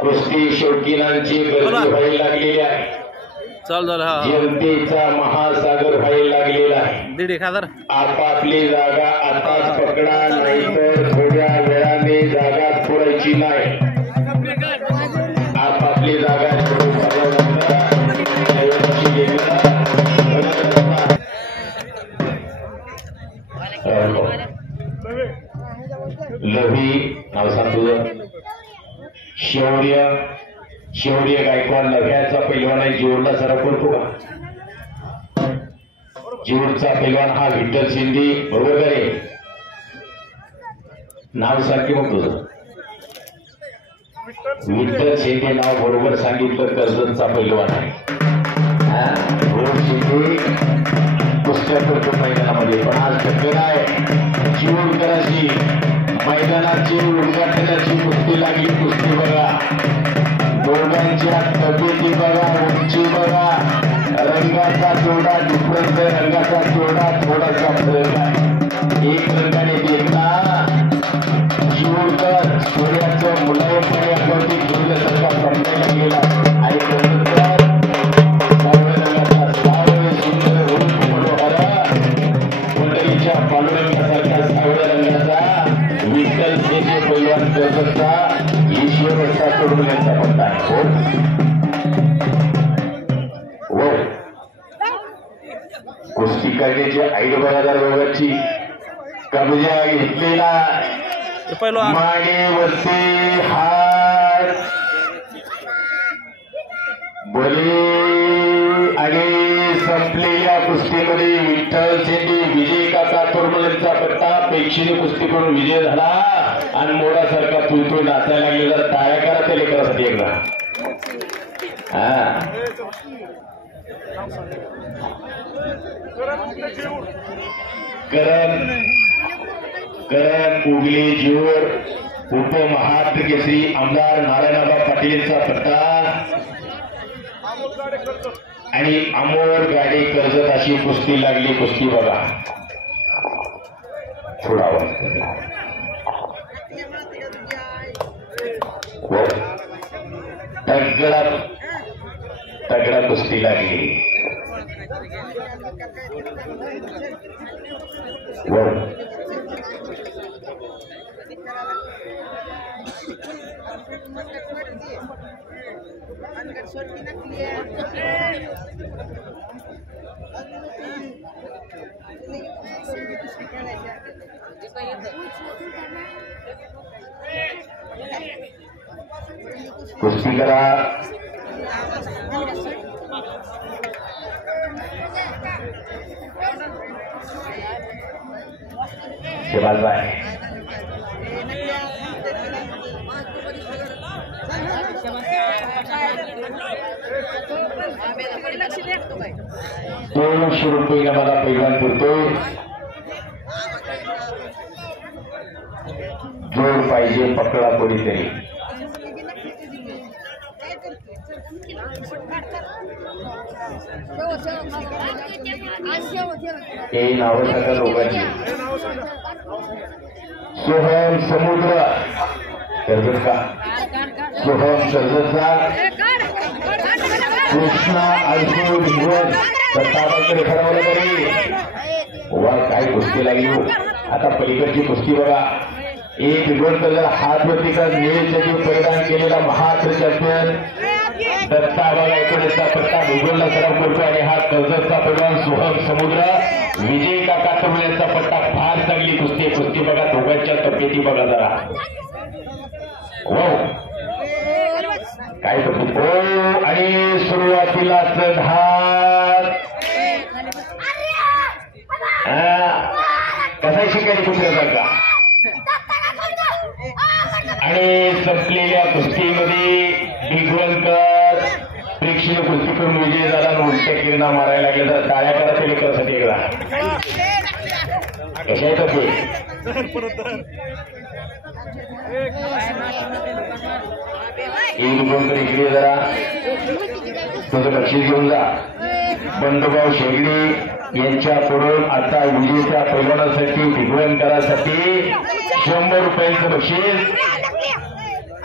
कुस्ती शौकीनांची गर्दी व्हायला लागलेली आहे. जनतेचा महासागर व्हायला लागलेला आहे. आपापली जागा आताच पकडा, नाहीतर थोड्या वेळाने जागा सोडायची नाही. आपापली जागा लवी नाव सांगतो. शौर्य गायकवाड नव्याचा पैलवान आहे. जीवरला सराव करतो का? जीवरचा पैलवान हा विठ्ठल शिंदे बरोबर आहे. नाव सांगे मग तुझं. विठ्ठल शिंदे नाव बरोबर सांगितलं. कर्जतचा पैलवान आहे. शिंदे कुस्त्या करतो मैदानामध्ये. पण आज टक्कर आहे जीवनकराची. मैदानाची उद्घाटनाची कुस्ती लागली. कुस्ती बघा, दोघांच्या तब्येती बघा, उंची बघा, रंगाचा जोडा डिफरन्स आहे. रंगाचा जोडा थोडासा फरक आहे. एक रंगाने देखला जीवनकर सूर्याचं मुलायमपणे अगदी घेतल्यासारखा समजायला गेला. आणि त्यानंतर सावळ्या रंगाचा सावळे सुंदर रूप मनोहर मंडळीच्या पांडुरंगासारख्या सावळ्या रंगाचा विठ्ठल शिंदे पैलवान कर्जतचा ईश्वरचा सोडून यांचा पट्टा आहे. कुस्ती करण्याची आईड बघा दोघांची. कब्जा घेतलेला मानेवरती हात बोले. आणि संपलेल्या कुस्तीमध्ये विठ्ठल शिंदे विजय काका तोरमलेंचा पट्टा प्रेक्षणीय कुस्ती करून विजय झाला. आणि मोडासारखा तुळतुळ नाचायला लागले. जर टाळ्या करा त्या लेकरासाठी एकदा. करण उगले जीवर उपमहाराष्ट्र केसरी आमदार नारायणबा पाटीलचा पट्टा आणि अमोल गाडी कर्जत अशी कुस्ती लागली. कुस्ती बघा थोडा तगडा कुस्ती लागली. कुस्ती करा. ₹200 मला पैलवान करतोय. जोड पाहिजे पकडा कोणीतरी. हे नाव सांगा लोकांची. सोहम समुद्र कर्जतचा. सोहम कर्जतचा. कृष्णा अर्जुन भिगवण दत्ताबाईकडे ठरवलं तरी वा काय कुस्ती लागली. आता पलीकडची कुस्ती बघा. एक भिगवणकर हातवरती का निळेचे परिधान केलेला महाराष्ट्र चॅम्पियन दत्ताबाईचा पट्टा भिगवणला सराव करतो. आणि हा कर्जतचा पैलवान सोहम समुद्र विजय काका तरुण यांचा पट्टा. फार चांगली कुस्ती. कुस्ती बघा. दोघांच्या तब्येती बघा जरा. काय करतो. हो आणि सुरुवातीला हात कसा शिकारी कुत्र्यासारखा. आणि संपलेल्या कुस्तीमध्ये भिगवणकर प्रेक्षणीय कुस्ती करून विजय झाला. उलट्या किरणा मारायला लागले तर टाळ्या करा टेलिकरसाठी एकदा. कशा येतात ते कोणतरी इकडे जरा तुझं बक्षीस घेऊन जा. बंडूभाऊ शेगडी यांच्याकडून आता विजेच्या पैलवानासाठी भिगवणकरांसाठी 100 रुपयांचं बक्षीस.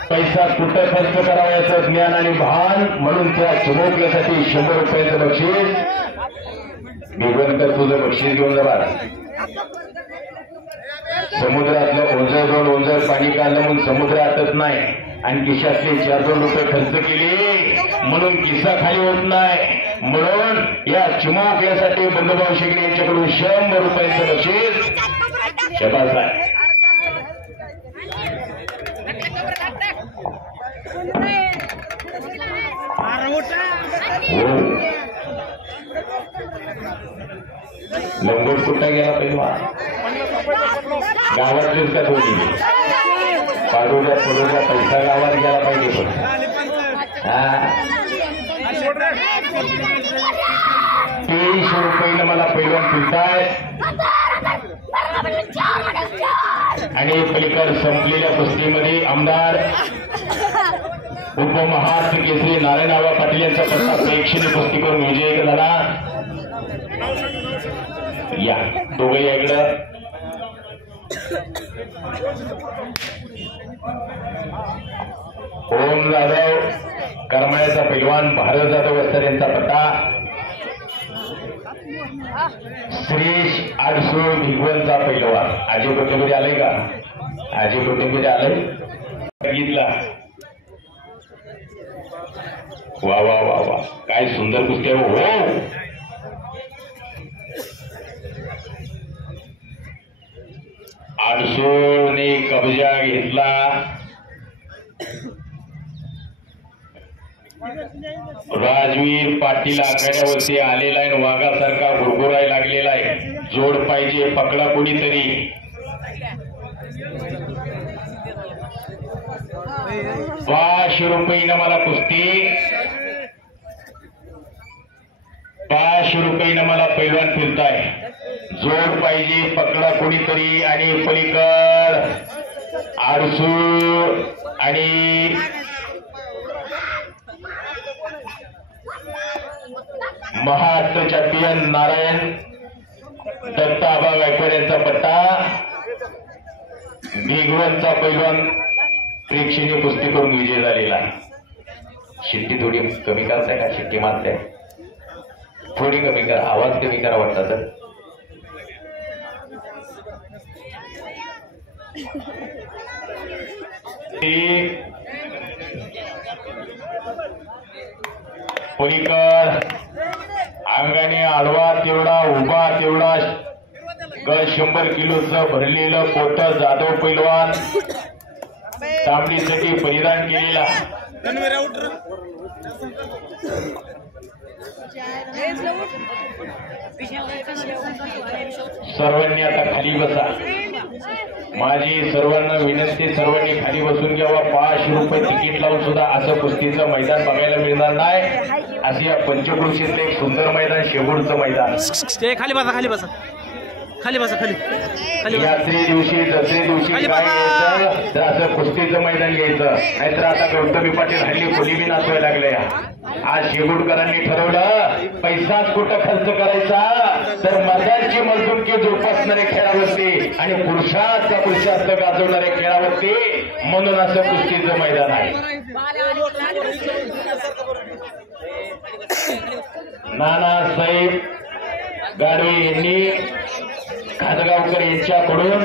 पैसा कुठं खर्च करावा याचं ज्ञान आणि भान म्हणून त्या चिमुकल्यासाठी 100 रुपयांचं बक्षीस. भिगवणकर तुझं बक्षीस घेऊन जा. समुद्रातलं ओंजर पाणी काढलं म्हणून समुद्र आटत नाही आणि खिशातले 4-2 रुपये खर्च केले म्हणून किस्सा खाली होत नाही. म्हणून या चिमुकल्यासाठी बंडूभाऊ शेगडी यांच्याकडून 100 रुपयांचं बक्षीस. शबास आहे. लंगोट कुठं गेला पहिला गावातलीच का थोडी पाडोल्या पडोल्या पैसा गावात गेला पाहिजे. पण 23 रुपयानं मला पैलवान फिरताय. आणि पलीकड संपलेल्या कुस्तीमध्ये आमदार उपमहाराष्ट्र केसरी नारायणराव पाटील यांचा पत्ता प्रेक्षणीय कुस्ती करून विजय झाला. या दोघे इकडं ओम जाधव करमाळ्याचा पैलवान भारत जाधव वस्तर यांचा पत्ता. श्रीश आडसूळ भिगवणचा पैलवान. आजी कुटुंबी आलंय का? आजी कुटुंबी आलंय बघितला. वा वा वा वा काय सुंदर कुस्ती आहे हो. आडसूळने कब्जा घेतला. राजवीर पाटील आखाड्यावरती आलेला आहे. वाघासारखा गुरगुरायला लागलेला आहे. जोड पाहिजे पकडा कोणीतरी. 500 रुपये मला कुस्ती. 500 रुपये मला पैलवान फिरताय. जोड पाहिजे पकडा कोणीतरी. आणि पलीकड आडसूळ आणि महाराष्ट्र चॅम्पियन नारायण दत्ताबा गायकवाड यांचा पट्टा. भिगवणचा पैलवान प्रेक्षणीय कुस्ती करून विजय झालेला. शिट्टी थोडी कमी करताय का? शिट्टी मारताय थोडी कमी करा. आवाज कमी करा वाटता तर. पलीकड अंगाने आडवा तेवढा उभा तेवढा 100 किलोचं भरलेलं पोट जाधव पैलवान तांबडीसाठी परिधान केलेला. सर्वांनी आता खाली बसा. माझी सर्वांना विनंती, सर्वांनी खाली बसून घ्यावा. 500 रुपये तिकीट लावून सुद्धा असं कुस्तीचं मैदान बघायला मिळणार नाही. असे या पंचक्रोशीतलं एक सुंदर मैदान शेवटचं मैदान. खाली बसा खाली बसा खाली बसा खाली खाली. यात्रे दिवशी दसरे दिवशी काय घ्यायचं तर असं कुस्तीचं मैदान घ्यायचं. नाहीतर आता गौतमी पाटील हल्ली खोली बी नाचवायला लागल्या. आज शेगुडकरांनी ठरवलं पैसाच कुठं खर्च करायचा तर मर्दांची मजबूती जोपासणाऱ्या खेळावरती आणि पुरुषाचा पुरुषार्थ गाजवणाऱ्या खेळावरती. म्हणून असं कुस्तीचं मैदान आहे. नानासाहेब गाडवे यांनी खानगावकर यांच्याकडून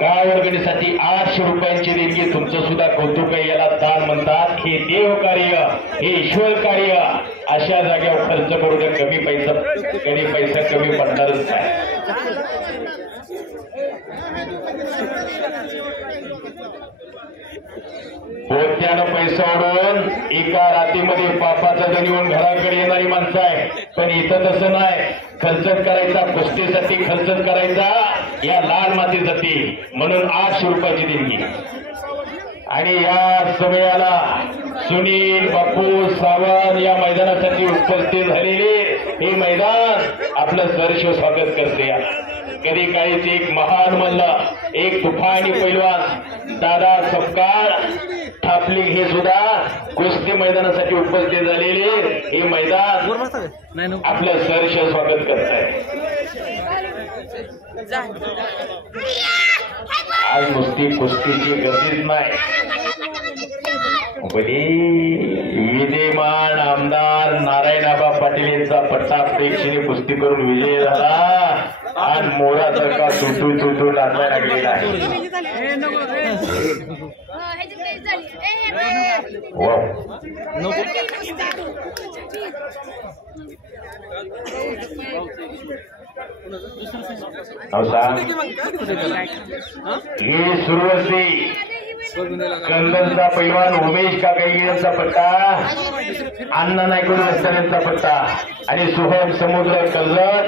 गाव वर्गणीसाठी 800 रुपयांची देणगी. तुमचं सुद्धा कौतुक आहे. याला दान म्हणतात. हे देव कार्य, हे ईश्वर कार्य. अशा जाग्यावर खर्च करू द्या. कमी पैसा कमी पडणारच नाही. पोत्यानं पैसा उडवून एका रात्रीमध्ये पापाचा धन येऊन घराकडे येणारी माणसं आहे. पण इथं तसं नाही. खर्चच करायचा, कुस्तीसाठी खर्चच करायचा या लाल मातीसाठी, म्हणून 800 रुपयाची देणगी. आणि या समयाला सुनील बापू सावंत या मैदानासाठी उपस्थित झालेले हे मैदान आपलं सहर्ष स्वागत करते. कधी काळीच एक महान मल्ल, एक तुफानी पैलवान दादा सपकाळ ठापली हे सुद्धा कुस्ती मैदानासाठी उपस्थित झालेले हे मैदान आपलं सहर्ष स्वागत करत आहे. आज नुसती कुस्तीची गरज नाही, विद्यमान आमदार नारायणआबा पाटील यांचा पट्टा प्रेक्षणीय कुस्ती करून विजय झाला आणि मोरासारखा तुटून नाचायला लागलेला आहे. ही सुरुवाती कंदलचा पैलवान उमेश काकाई यांचा पट्टा, अण्णा नायकोड यांचा पट्टा आणि सोहम समुद्र कर्जत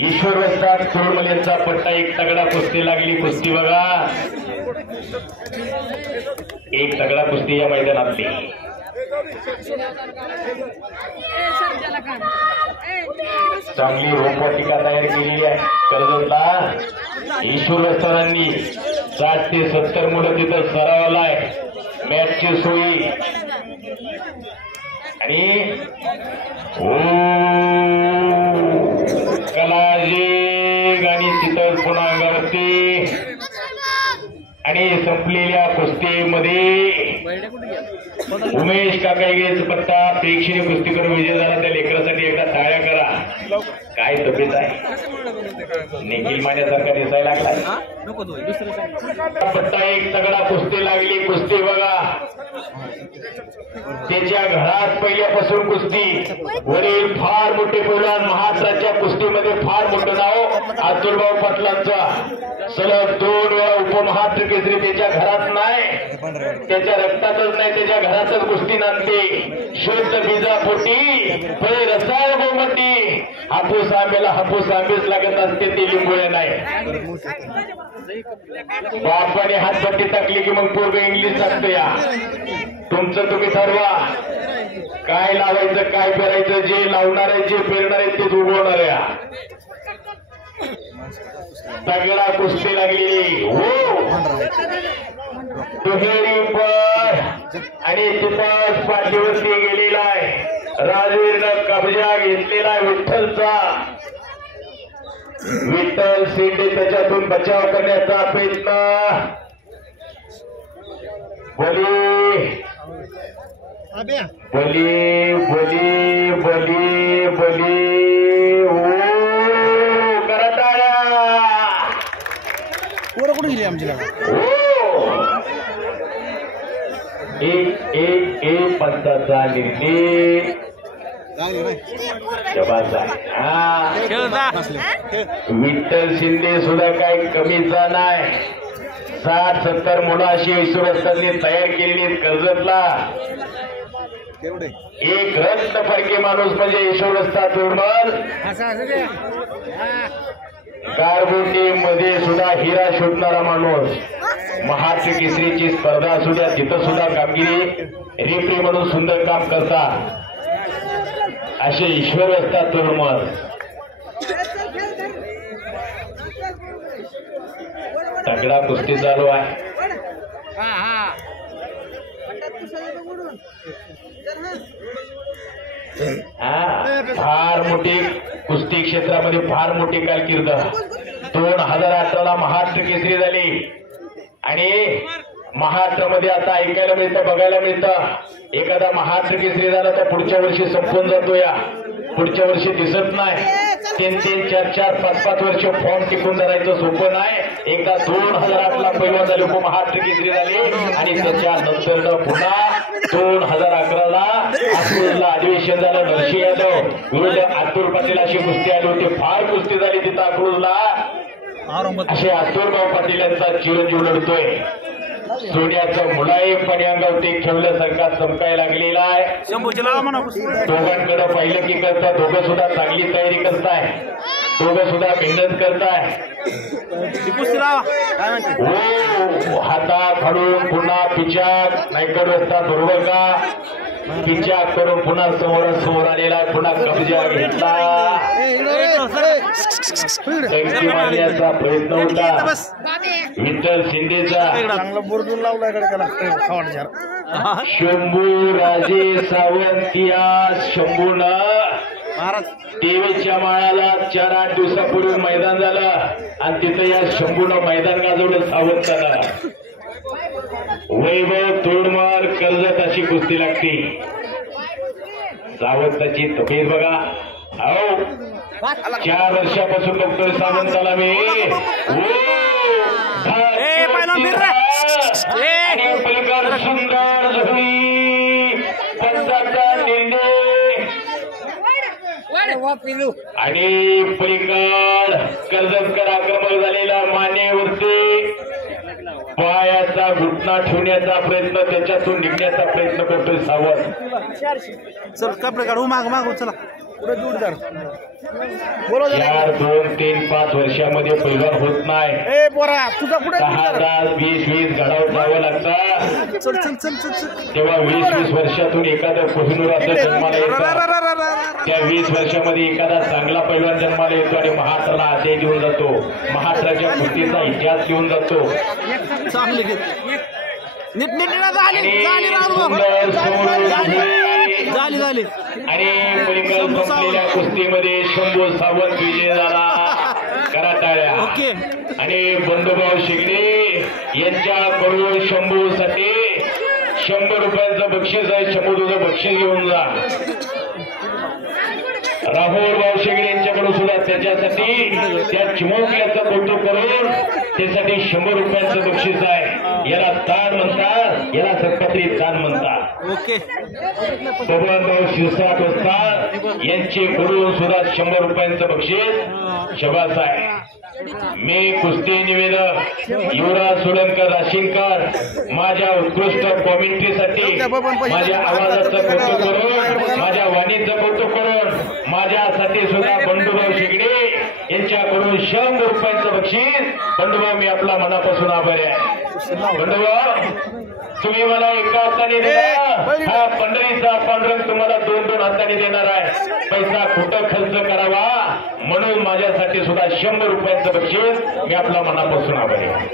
ईश्वर वस्ताद चोरमल यांचा पट्टा. एक तगडा कुस्ती लागली. कुस्ती बघा, एक तगडा कुस्ती या मैदानातली. चांगली रोपवाटिका तयार केलेली आहे कर्जतला. ईश्वर वस्तादांनी 60 ते 70 मुलं तिथं सरावला आहे मॅचची सोयी. आणि कलाजी आणि तिथं पुन्हा अंगावरती. आणि संपलेल्या कुस्तीमध्ये उमेश काकाईचा पट्टा प्रेक्षणीय कुस्ती करून विजय झाला. त्या लेकरासाठी एकदा टाळ्या करा. काय तब्येत आहे, निखिल माझ्यासारखा दिसायला लागला. पट्टा एक तगडा कुस्ती लागली. कुस्ती बघा, त्याच्या घरात पहिल्यापासून कुस्ती. वडील फार मोठे पैलवान, महाराष्ट्राच्या कुस्तीमध्ये फार मोठं नाव अतुलभाऊ पाटलांचा. सलग 2 वेळा उपमहाराष्ट्र केसरी. त्याच्या घरात नाही, त्याच्या रक्तातच नाही, त्याच्या घरातच कुस्ती नांदते. शुद्ध बीजापोटी फळे रसाळ गोमटी. हापूस आंब्याला हापूस आंबेच लागत असते, ते लिंबोळे नाही. बापाने हातपट्टी टाकली की मग पोरग इंग्लिश असतं. या तुमचं तुम्ही ठरवा, काय लावायचं काय पेरायचं. जे लावणार आहे जे पेरणार आहे तेच उगवणार आहे. तगडा कुस्ती लागली. हो दुहेरी पर आणि तिथंच पाठीवरती गेलेला आहे. राजवीरनं कब्जा घेतलेला आहे विठ्ठलचा. विठ्ठल शेंडे त्याच्यातून बचाव करण्याचा प्रयत्न. बली बली बली बली बली. ओ करा टाळ्या. कुठे गेली आमची एक पंचाचा निर्णय. विठ्ठल शिंदे सुद्धा काही कमीचा नाही. 60-70 मुलं अशी ईश्वरस्थांनी तयार केलेली कर्जतला. एक रत्न फरके माणूस म्हणजे ईश्वरस्था तोडमल. गारगोटी मध्ये सुद्धा हिरा शोधणारा माणूस. महाराष्ट्र केसरीची स्पर्धा असू द्या, तिथं सुद्धा कामगिरी रेफरी म्हणून सुंदर काम करतात असे ईश्वरस्था तोडमल. तगडा कुस्ती चालू आहे. फार मोठी कुस्ती क्षेत्रामध्ये फार मोठी कारकीर्द. 2018ला महाराष्ट्र केसरी झाली. आणि महाराष्ट्रामध्ये आता ऐकायला मिळतं, बघायला मिळतं, एखादा महाराष्ट्र केसरी झाला तर पुढच्या वर्षी संपून जातो. या पुढच्या वर्षी दिसत नाही. 3-3, 4-4, 5-5 वर्ष फॉर्म टिकून धरायचं सोपं नाही. एकदा 2008ला पैलवान झाले, उपमहाराष्ट्र केसरी झाले. आणि त्याच्यानंतर पुन्हा 2011ला अकलूजला अधिवेशन झालं. नरशी यादव विरुद्ध अतुल पाटील अशी कुस्ती आली होती. फार कुस्ती झाली तिथं अकलूजला. असे अतुलभाऊ पाटील यांचा चिरंजीव लढतोय. सोन्याचं मुलायमपणे अंगावरती ठेवल्यासारखा चमकायला लागलेला आहे. शंभूची लावा म्हणा. दोघांकडे पाहिलं की करता दोघं सुद्धा चांगली तयारी करताय, दोघं सुद्धा मेहनत करताय. ती कुस्ती लावा. काय म्हणते? हो हातात फाडून पुन्हा पिचाक नाहीतर रस्ता बरोबर का पिचाक करून पुन्हा समोर आलेला पुन्हा कब्जा घेतला. टंकी मारण्याचा प्रयत्न होता विठ्ठल शिंदेचा. चांगलं बुरदून लावला त्याला. शंभू राजे सावंत या शंभूनं महाराज देवीच्या माळाला 4-8 दिवसापूर्वी मैदान झालं आणि तिथं या शंभूनं मैदान गाजवलं सावंताला. वैभव तोडमार कर्जत अशी कुस्ती लागते. सावंताची तब्येत बघा. अहो 4 वर्षापासून डॉक्टर सावंताला मी सुंदर झगडी पंचाचा निर्णय आणि पलीकड कर्जतकर आक्रमक झालेला मानेवरती पायाचा घुटणा ठेवण्याचा प्रयत्न, त्याच्यातून निघण्याचा प्रयत्न करतोय सावंत. चल कपडे काढू मागू चला. 4, 2, 3, 5 वर्षामध्ये पैलवान होत नाही. 10, 10, 20 गडावर जावं लागतं. चल चल चल चल चल. तेव्हा 20 वर्षातून एखादं कोहिनूराचं जन्माला येतं. त्या 20 वर्षामध्ये एखादा चांगला पैलवान जन्माला येतो आणि महाराष्ट्राला आदेश घेऊन जातो, महाराष्ट्राच्या कुस्तीचा इतिहास घेऊन जातो. चांगले झाली आणि पलीकडे संपलेल्या कुस्तीमध्ये शंभू सावंत विजय झाला. करा टाळ्या. ओके. आणि बंधुभाऊ शेगडे यांच्याकडून शंभूसाठी 100 रुपयांचं बक्षीस आहे. शंभू तुझं बक्षीस घेऊन जा. राहुल भाऊ शेगडे यांच्याकडून सुद्धा त्याच्यासाठी त्या चिमोकल्याचं कौतुक करून त्यासाठी 100 रुपयांचं बक्षीस आहे. याला दान म्हणतात, याला सरपत्री दान म्हणतात. ओके. बबनभाऊ शिरसाट वस्ताद यांच्याकडून सुद्धा 100 रुपयांचं बक्षीस शबास आहे. मी कुस्ती निवेदक युवराज सोलनकर राशीनकर माझ्या उत्कृष्ट कॉमेंट्रीसाठी माझ्या आवाजाचं कौतुक करून, माझ्या वाणीचं कौतुक करून माझ्यासाठी सुद्धा बंडूभाऊ शेगडे यांच्याकडून 100 रुपयांचं बक्षीस. बंडूभाऊ मी आपला मनापासून आभारी आहे. बंडूभाऊ तुम्ही मला एका हाताने दिला, हा पंढरीचा पांडुरंग तुम्हाला 2-2 हाताने देणार आहे. पैसा कुठं खर्च करावा म्हणून माझ्यासाठी सुद्धा 100 रुपयांचं बक्षीस. मी आपला मनापासून आभारी आहे.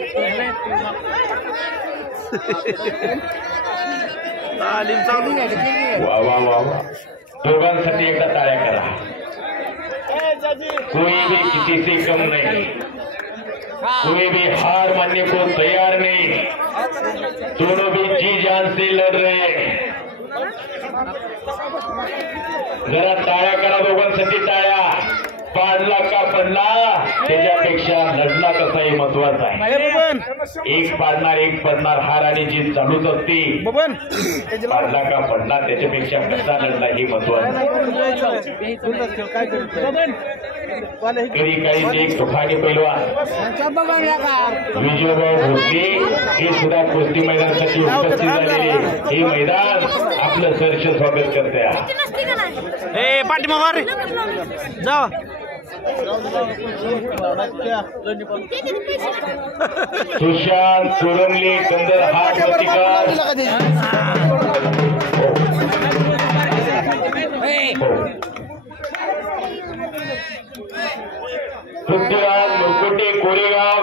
वा वा वा वा. दोघांसाठी एकदा टाळ्या करा. कोई भी किसी से कम नहीं, कोई भी हार मानने को तैयार नहीं, दोनों भी जी जान से लड़ रहे हैं. जरा टाळ्या करा दोघांसाठी टाळ्या. पाडला का पडला त्याच्यापेक्षा लढला कसा हे महत्वाचं आहे. एक पाडणार एक पडणार, हार आणि जीत चालूच असते. पाडला का पडला त्याच्यापेक्षा कसा लढला हे महत्वाचं. कधी काही एक तुफानी पैलवान विजयभाऊ भोसले हे सुद्धा कुस्ती मैदानासाठी उपस्थित झालेले. हे मैदान आपलं सहर्ष स्वागत करते. पाठीमागे जा. सुशांत सोरंगले कंदर हात प्रतिकार. पृथ्वीराज मुरकुटे कोरेगाव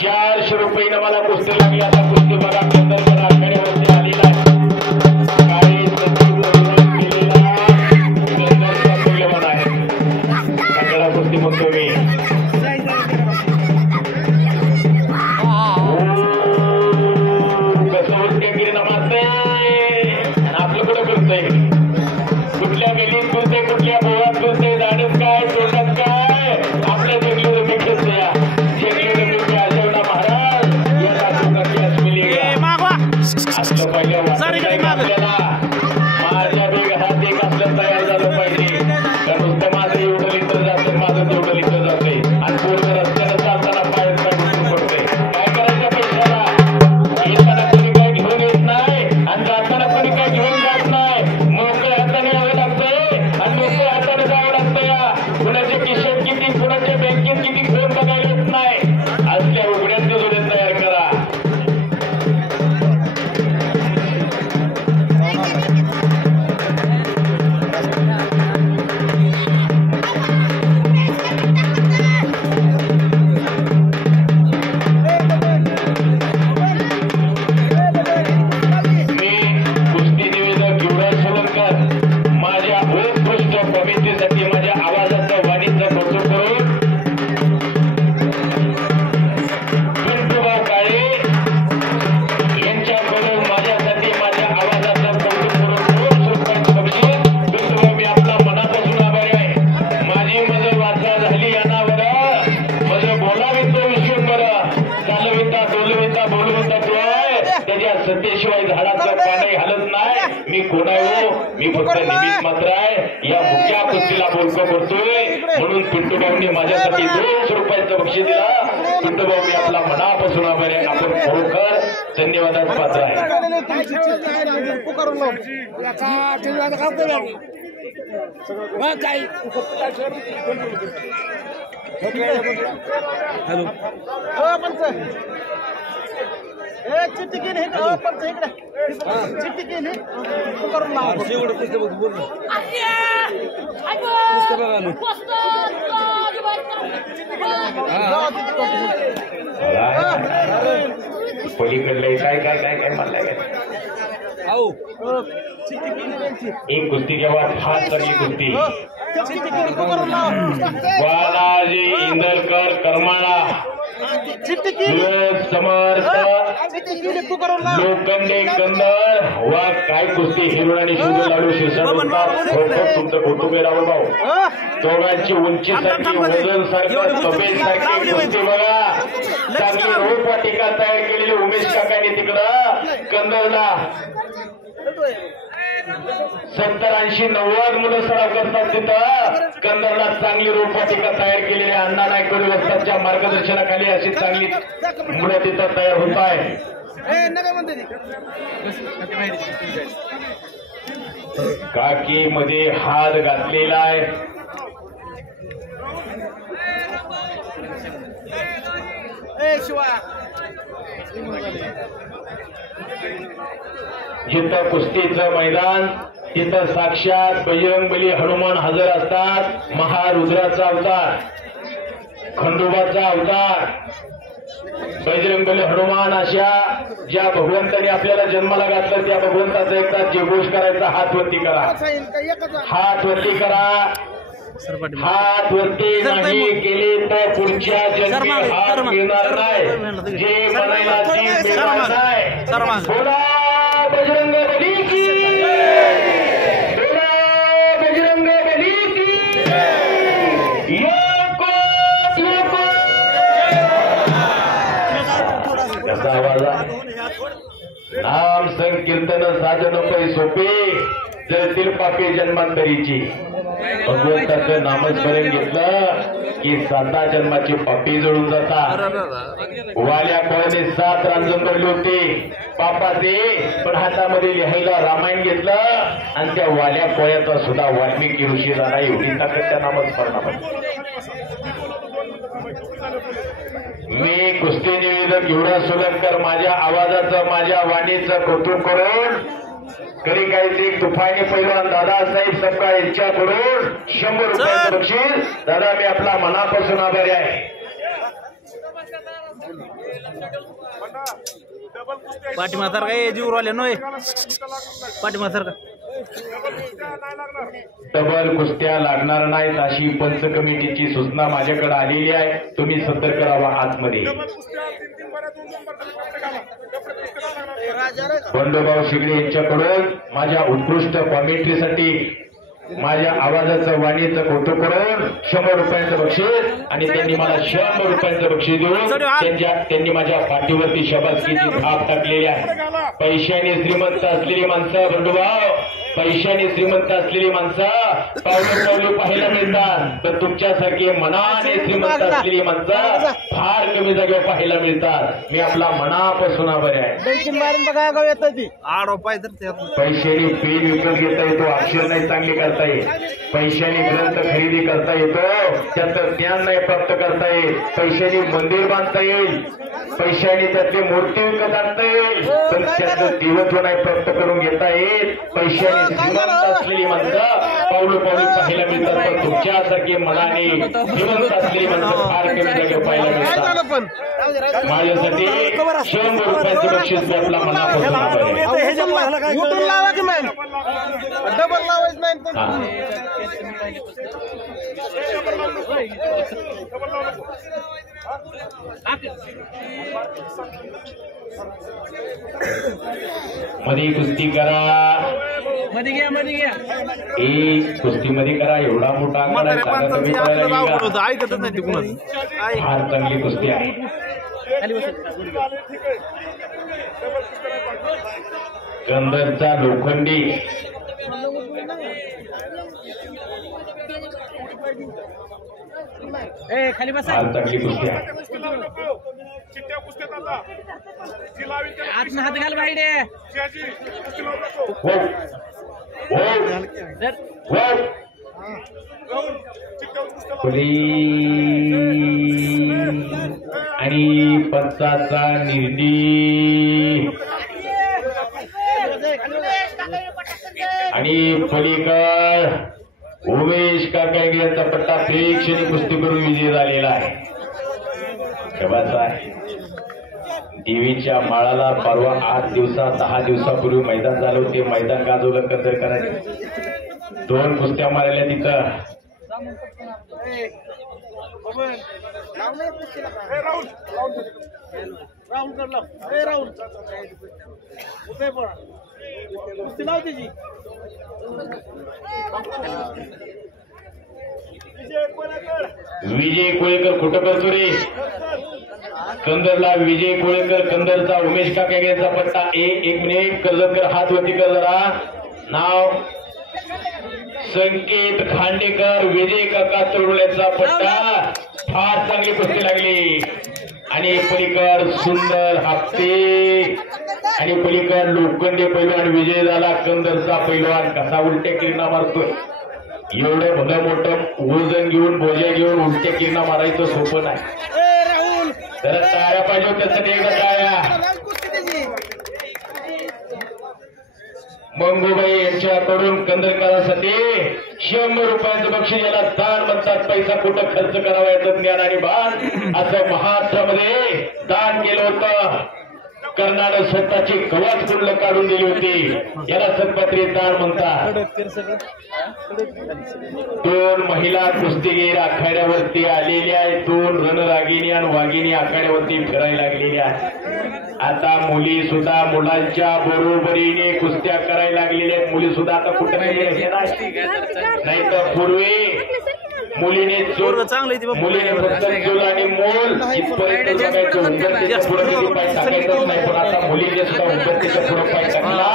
400 रुपये मला कुस्ती लागली. आता कुस्ती बघा कंदरकर आखाड्यावरती आलेला आहे. काळी केलेला कंदरचा मूल्यवान आहे. सगळा कुस्ती म्हणतो मी. कसं होते नमाजते आपलं कुठं करतोय, कुठल्या गलीत करते, कुठल्या बोळात करते, जाणीत काय तोंडात काय आपल्या जगली मिळत या जगली आजवला महाराज याला तुमची मिली असलं पाहिजे. आपल्याला माझ्या बेग हात एक असलं तयार झालं पाहिजे. कारण नुसतं माझं एवढं लिटर जातं, माझं तेवढं लिटर जाते आणि पूर्ण रस्त्यानं चालताना पाय काय पडते. काय करायचं पैशाला कोण आहे हो? मी फक्त निमित्त मात्र आहे. या मुख्या कुस्तीला बोलको करतोय म्हणून पिंटू भाऊंनी माझ्यासाठी 200 रुपयाचं बक्षीस दिला. पिंटू भाऊ मी आपला मनापासून आभारी आहे. आपण खरोखर धन्यवादास पात्र आहे. चिठ्ठी केली चिठ्ठी केली करून पलीकडले काय काय काय काय म्हणलाय एक कुस्ती जेव्हा फार चांगली कुस्ती बालाजी इंदरकर करमाळा समर्थ लोखंडे कंदर वा काय कुस्ती हिरोळ आणि शिवून लाडू शिरसाट तुमचं कौतुक आहे राहुल भाऊ. दोघांची उंचीसाठी वजन सारखं तब्येतीसारखी कुस्ती बघा. चांगली रोपवाटिका तयार केलेली उमेश काकांनी तिकडं कंदरला 70-80-90 मुलं सराव करतात. तिथं कंदरला चांगली रोपवाटिका तयार केलेली अण्णा नाईक वस्तादच्या मार्गदर्शनाखाली अशी चांगली मुलं तिथं तयार होत आहे. काकी मध्ये हात घातलेला आहे. जिथं कुस्तीचं मैदान तिथं साक्षात बजरंगबली हनुमान हजर असतात. महारुद्राचा अवतार, खंडोबाचा अवतार, बजरंगबली हनुमान अशा ज्या भगवंताने आपल्याला जन्माला घातलं त्या भगवंताचा एकदा जयघोष करायचा. हात वरती करा, हात वरती करा. हात वरती नाही केले तर पुढच्या जन्मी हात घेणार नाही. जे म्हणायला जी मिळणार नाही. बोला बजरंग बली की, बोला बजरंग बली की. त्याचा आवाज नाम संकीर्तन साधन पै सोपे जळतील पापी जन्मांतरीची. भगवंताचं नामस्मरण घेतलं की 7 जन्माची पापी जळून जातात. वाल्या कोळने 7 रांजण पडली होती पापाचे, पण हातामध्ये लिहायला रामायण घेतलं आणि त्या वाल्या कोळ्याचा सुद्धा वाल्मिकी ऋषी झाला. एवढी ताकद त्या नामस्मरणामध्ये. मी कुस्ती निवेदक युवराज सोलंकर माझ्या आवाजाचं माझ्या वाणीचं कौतुक करून कधी काही तुफानी पैलवान दादासाहेब सबका यांच्याकडून 100 रुपयाचं बक्षीस. दादा मी आपला मनापासून आभारी आहे. पाठीमासार काय जीव राहिले नोय पाठीमासार का डबल कुस्त्या लागणार नाहीत अशी पंच कमिटीची सूचना माझ्याकडे आलेली आहे. तुम्ही सतर्क राहा. आतमध्ये बंडोभाऊ शिगडे यांच्याकडून माझ्या उत्कृष्ट कॉमेंट्रीसाठी माझ्या आवाजाचं वाणीचं कौतुक करून 100 रुपयाचं बक्षीस आणि त्यांनी मला 100 रुपयाचं बक्षीस देऊन त्यांनी माझ्या पाठीवरती शाबासकीची थाप टाकलेली आहे. पैशाने श्रीमंत असलेली माणसं बंडोभाऊ, पैशाने श्रीमंत असलेली माणसं पावलं पावली पाहायला मिळतात, तर तुमच्यासारखी मनाने श्रीमंत असलेली माणसं फार कमी जागेवर पाहायला मिळतात. मी आपला मनापासून आभारी आहे. पैशाने पेन विकत घेता येतो, अक्षर नाही चांगली करता येत. पैशाने ग्रंथ खरेदी करता येतो, त्याचं ज्ञान नाही प्राप्त करता येत. पैशाने मंदिर बांधता येईल, पैशाने त्यातली मूर्ती विकत आणता येईल, पण त्याचं देवत्व नाही प्राप्त करून घेता येत. पैशाने श्रीमंत असलेली माणसं पावलं पावली पाहायला मिळतात, पण तुमच्यासारखी मनाने श्रीमंत असलेली माणसं फार कमी जागेवर पाहायला मिळतात. माझ्यासाठी 100 रुपयाचं बक्षीस मी आपला मनापासून आभारी आहे. डबल लावायचं नाही. मध्ये कुस्ती करा, मध्ये घ्या एक कुस्ती मध्ये करा. एवढा मोठा अंगाला सांगा तुम्ही ऐकतच नाही तिकडून. फार चांगली कुस्ती आहे. कंदरचा लोखंडी खाली बसा फार चांगली कुस्ती आहे. आत हात घाल बाईडे हो. हो. हो. पुढे आणि पंचाचा निर्णय आणि पलीकड उमेश काकांगे यांचा पट्टा प्रेक्षणीय कुस्ती करून विजय झालेला आहे. देवीच्या माळाला परवा 8 दिवसापूर्वी मैदान झालं होते. मैदान गाजवलं कंदर करायचे. 2 कुस्त्या मारल्या तिथं. विजय कोळेकर कुठं करतो रे कंदरला. विजय कोळेकर कंदरचा उमेश काका यांचा पट्टा. एक मिनिट कर्जतकर हात वरती कर जरा. नाव संकेत खांडेकर. विजय काका तरुण्याचा पट्टा. फार चांगली कुस्ती लागली आणि पलीकड सुंदर हापते आणि पलीकड लोखंडे पैलवान विजय झाला. कंदरचा पैलवान कसा उलट्या किरणा मारतोय. एवढं भलं मोठं वजन घेऊन बोजा घेऊन उलट्या किरणा मारायचं सोपं नाही. तर टाळ्या पाहिजे त्यासाठी एकदा टाळ्या. मंगूबाई यांच्याकडून कंदरकरांसाठी 100 रुपयाचं बक्षीस. याला दान म्हणतात. पैसा कुठं खर्च करावा याचं ज्ञान आणि भान असं महाराष्ट्रामध्ये दान केलं होतं. कर्नाटक स्वतःची कवच कुंडलं काढून दिली होती. याला सत्पात्री दान म्हणतात. 2 महिला कुस्तीगीर आखाड्यावरती आलेल्या आहेत. 2 रणरागिणी आणि वाघिणी आखाड्यावरती फिरायला लागलेल्या आहेत. आता मुली सुद्धा मुलांच्या बरोबरीने कुस्त्या करायला लागलेल्या आहेत. मुली सुद्धा आता कुठं नाही तर पूर्वी मुलीने मुलीने फक्त चूल आणि मूल इथपर्यंत बघायचं. उंबरतीच्या पुढे किती पाय टाकायचंच नाही. पण आता मुलीने सुद्धा उंबरतीच्या पुढे पाय टाकला.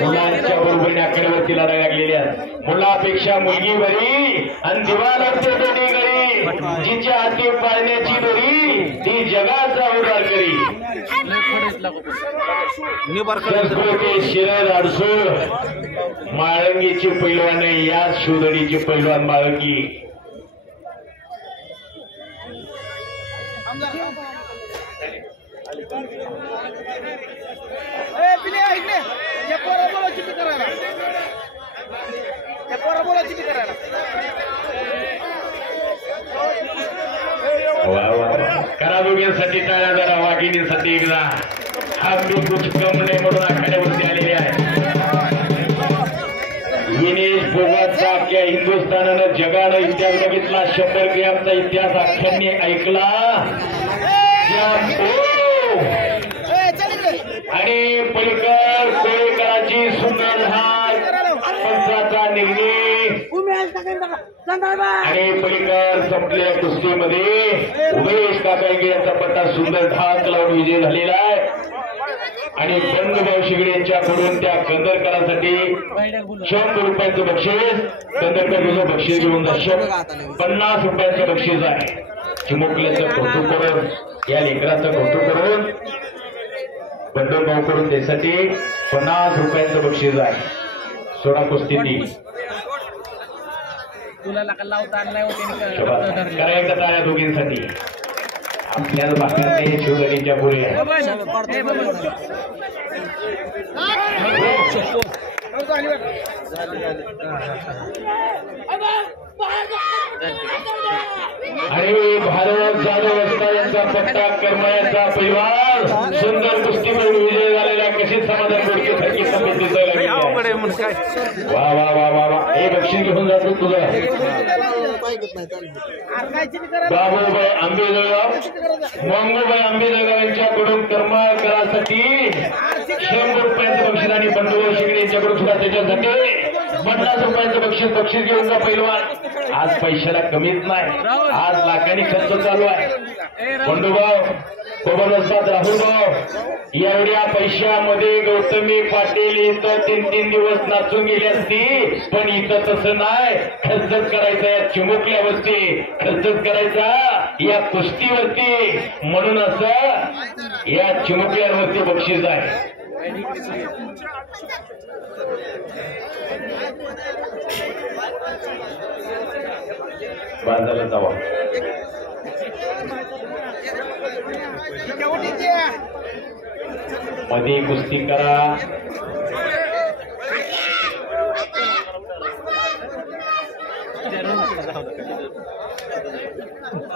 मुलांच्या बरोबरीने आकड्यावरती लढायला लागलेल्या आहेत. मुलापेक्षा मुलगी बरी आणि दिवाण असते दोन्ही घरी. जिच्या हाती पाळण्याची दोरी ती जगाचा उद्धार करी. संस्कृती शिरद अडसूळ माळंगीची पैलवान या शिवदडीची पैलवान माळंगी. करा दोघींसाठी टाळ्या जरा. वाघिणीसाठी एकदा. हा मी कुछ कम नाही म्हणून आखाड्यावरती आलेले आहे. विनेश फोगाटचा अख्ख्या हिंदुस्थानानं जगानं इतिहास बघितला. 100 ग्रॅमचा इतिहास अख्ख्यांनी ऐकला. आणि पलीकड कोळेकरांची सुंदर हात पंचाचा निर्णय आणि पलीकड संपलेल्या कुस्तीमध्ये उमेश काकांगे यांचा पट्टा सुंदर ढाक लावून विजय झालेला आहे. आणि बंधुभाऊ शिगडे यांच्याकडून त्या कंदरकरांसाठी 100 रुपयाचं बक्षीस. कंदरकर बक्षीस घेऊन जातो. 50 रुपयाचं बक्षीस आहे. चिमुकल्याचं कौतुक करून या लेकराचं कौतुक करून बंधुभाऊ करून त्यासाठी 50 रुपयाचं बक्षीस आहे. 16 कुस्ती तुला लावता आणलाय करा एकदा टाळ्या दोघींसाठी. आपल्याला बाकी शिवगणीच्या पुढे आणि भारत जाधव असता यांचा पट्टा करमायाचा पैलवान सुंदर कुस्तीमध्ये विजय झालेला. कशी समाधान गोडकेसारखी सभेत दिसायला. वा वा वा वा वा. हे बक्षीस घेऊन जातो तुझं. बाबूबाई आंबेजळगाव मंगूबाई आंबेजळगाव यांच्याकडून कर्मकारासाठी 100 रुपयाचं बक्षीस आणि बंधुभाऊ शिगडे यांच्याकडून सुद्धा त्याच्यासाठी 50 रुपयाचं बक्षीस घेऊन जा पैलवान. आज पैशाला कमीच नाही. आज लाखांनी खर्च चालू आहे. बंधुभाऊ नसतात राहुलभाऊ एवढ्या पैशामध्ये गौतमी पाटील इथं 3-3 दिवस नाचून गेली असती पण इथं तसं नाही खर्चच करायचा या चिमुकल्यावरती खर्चच करायचा या कुस्तीवरती म्हणून असं या चिमुकल्यांवरती बक्षीस आहे बाजारात जावा मध्ये कुस्ती करा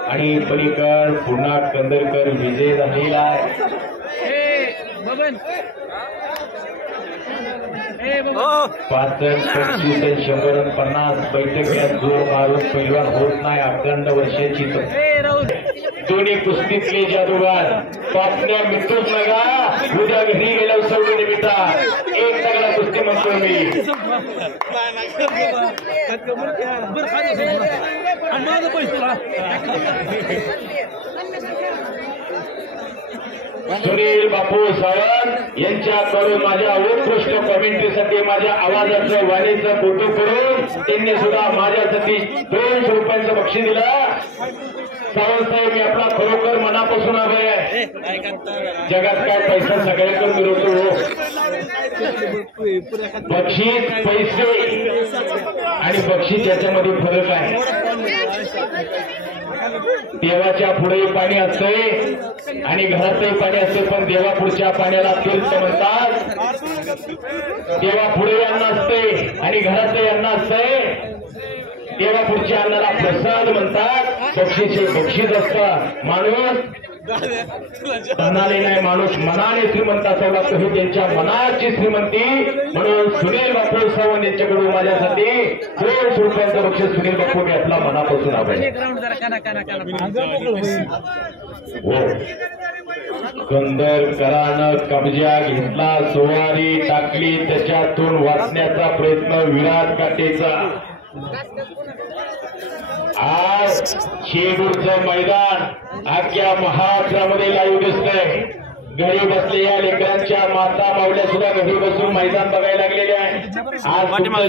आणि पलीकड पुन्हा कंदरकर विजय झालेला आहे 65, 25, 150 बैठकीत जोर मारून पैलवान होत नाही अखंड वर्षाची दोन्ही कुस्तीतले जादूगार पापण्या मिटूच नका उद्या घरी गेल्यावर सवडीने मिटा एक चांगला कुस्ती म्हणतो मी सुनील बापू सावंत यांच्याकडून माझ्या उत्कृष्ट कमेंट्रीसाठी माझ्या आवाजाचं वाणीचं फोटो करून त्यांनी सुद्धा माझ्यासाठी 200 रुपयांचं बक्षीस दिलं सावंत साहेब मी आपला खरोखर मनापासून आभारी आहे जगात काय पैसा सगळ्याकडून मिळवतो बक्षीस पैसे आणि बक्षीस याच्यामध्ये फरक आहे देवाच्या पुढेही पाणी असतंय आणि घरातही पाणी असते पण देवा पुढच्या पाण्याला तीर्थ म्हणतात देवा पुढे अन्न असते आणि घरातही अन्न असतंय देवा पुढच्या अन्नाला प्रसाद म्हणतात बक्षीस असतं माणूस धनाने नाही माणूस मनाने श्रीमंत असावा लागतो ही त्यांच्या मनाची श्रीमंती म्हणून सुनील बापू सावंत यांच्याकडून माझ्यासाठी 200 रुपयांचं बक्षीस सुनील बापू मी आपला मनापासून आभारी कंदरकरानं कब्जा घेतला सुवारी टाकली त्याच्यातून वाचण्याचा प्रयत्न विराट काटेचा आज शेगूरचं मैदान अख्ख्या महाराष्ट्रामध्ये लाईव्ह दिसतंय घरी बसलेल्या लेकरांच्या माता मावल्या सुद्धा घरी बसून मैदान बघायला लागलेले आहे आज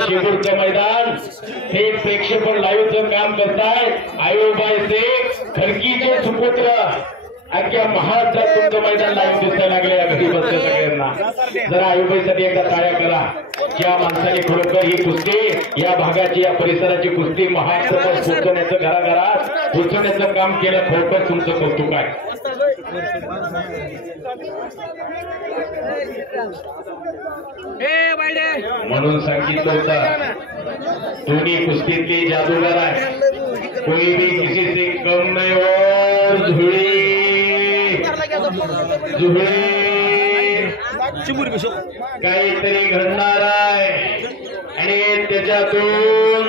शेगूरचं मैदान थेट प्रेक्षेपण लाईव्हचं काम करतायत आयोबाईचे खडकीचे सुपुत्र अख्ख्या महाराष्ट्रात तुमचं मैदान लाईव्ह दिसायला लागले घरी बसल्या सगळ्यांना जरा आयोबाईसाठी एकदा टाळ्या करा ज्या माणसाने खरोखर ही कुस्ती या भागाची या परिसराची कुस्ती महाराष्ट्रात पोहोचवण्याचं घराघरात पोहोचवण्याचं काम केलं खरोखर तुमचं कौतुक आहे म्हणून सांगितलं होतं दोन्ही कुस्तीतली जादूगार आहे कोई भी किसी से कम नहीं और झुड़ी काहीतरी घडणार आहे आणि त्याच्यातून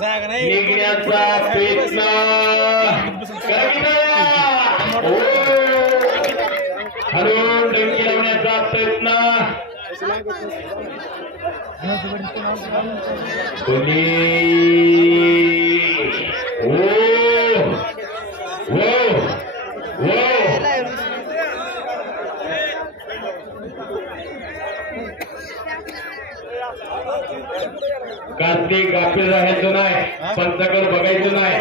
निघण्याचा प्रयत्न हलवून डंकी लावण्याचा प्रयत्न कार्तिक गाफील राहायचं नाही पंचकर बघायचं नाही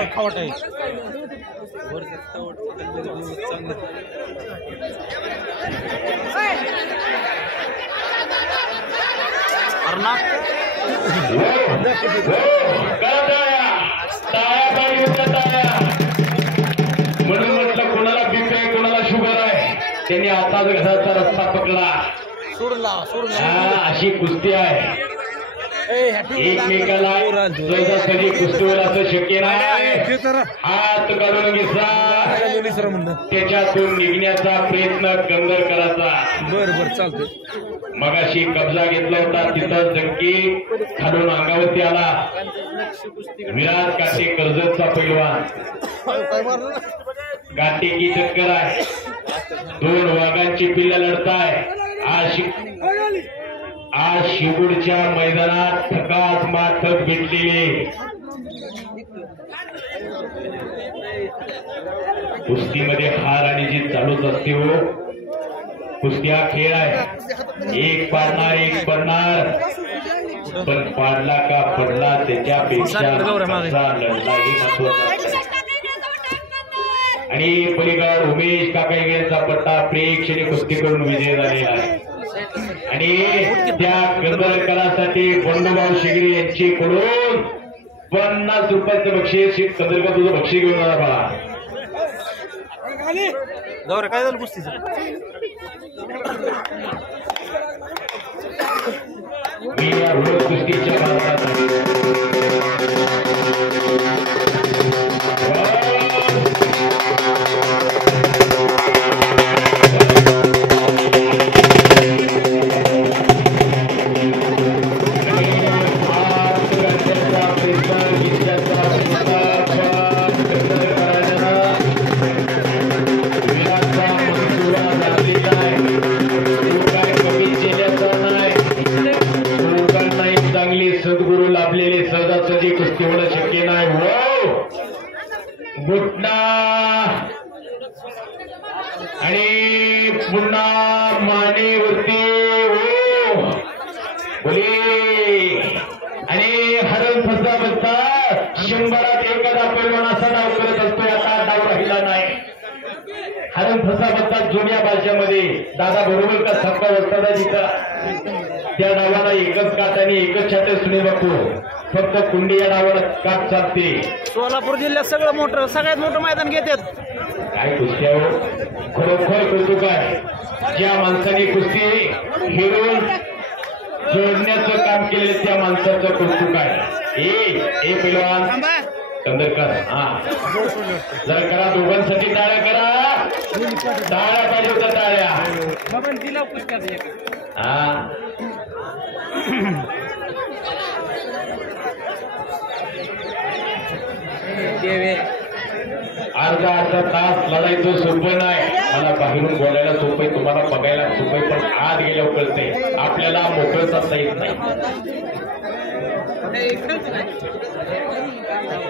म्हणून म्हटलं कोणाला बीपी आहे कोणाला शुगर आहे त्यांनी आताच घराचा रस्ता पकडला अशी कुस्ती आहे एकमेकाला कधी कुस्तीवर असं शक्य नाही हात काढून घ्यायचा त्याच्यातून निघण्याचा प्रयत्न कंदरकराचा बर चालतंय मगाशी कब्जा घेतला होता तिथं धक्की खालून अंगावरती आला विराट काटे कर्जतचा पैलवान गाठी टक्कर आहे 2 वाघांची पिल्ला लढताय आज शिवूरच्या मैदानात थकास माथक भेटलेले कुस्तीमध्ये हार आणि जीत चालूच असते हो. कुस्ती हा खेळ आहे. एक पाडणार पण पाडला का पडला त्याच्यापेक्षा लढलाही महत्वाचा. आणि पलीकडे उमेश काकाईचा पट्टा प्रेक्षणीय कुस्ती करून विजय झालेला आहे. आणि त्या कंदरकरांसाठी बंडूभाऊ शिगरे यांच्याकडून 50 रुपयाचं बक्षीस. कंदरकर तुझं बक्षीस घेऊन आला मला. गौरे काय झालं कुस्तीचं? मी या रोज कुस्तीच्या भागात सद्गुरू लाभलेले सहजासहजी कुस्ती होणं शक्य नाही. हो घुटना आणि पुन्हा मानेवरती हो बोली आणि हरण फसा बसता 100त एखादा पैलवान असा डाव करत असतो. आता डाव राहिला नाही. हरण फसा बसता जुन्या भाषेमध्ये दादा बरोबर का सबका वस्तादा जिथं त्या डावाला एकच काट आणि एकच छाटे सुनील बापू. फक्त कुंडी या डावाला काट चालते. सोलापूर जिल्ह्यात सगळं मोठं सगळ्यात मोठं मैदान घेतात. काय कुस्ती आहे खरोखर कौतुक आहे. ज्या माणसाने कुस्ती हिरून जोडण्याचं काम केले त्या माणसाचं कौतुक आहे. ए पैलवान कंदरकर हा जरा करा. दोघांसाठी टाळ्या करा. टाळ्या पाहिजे होत्या टाळ्या. हा अर्धा तास लढायचं सोपं नाही. मला बाहेरून बोलायला सोपं, तुम्हाला बघायला सोपं, पण आत गेल्यावर कळते आपल्याला मोकळं चालता येत नाही.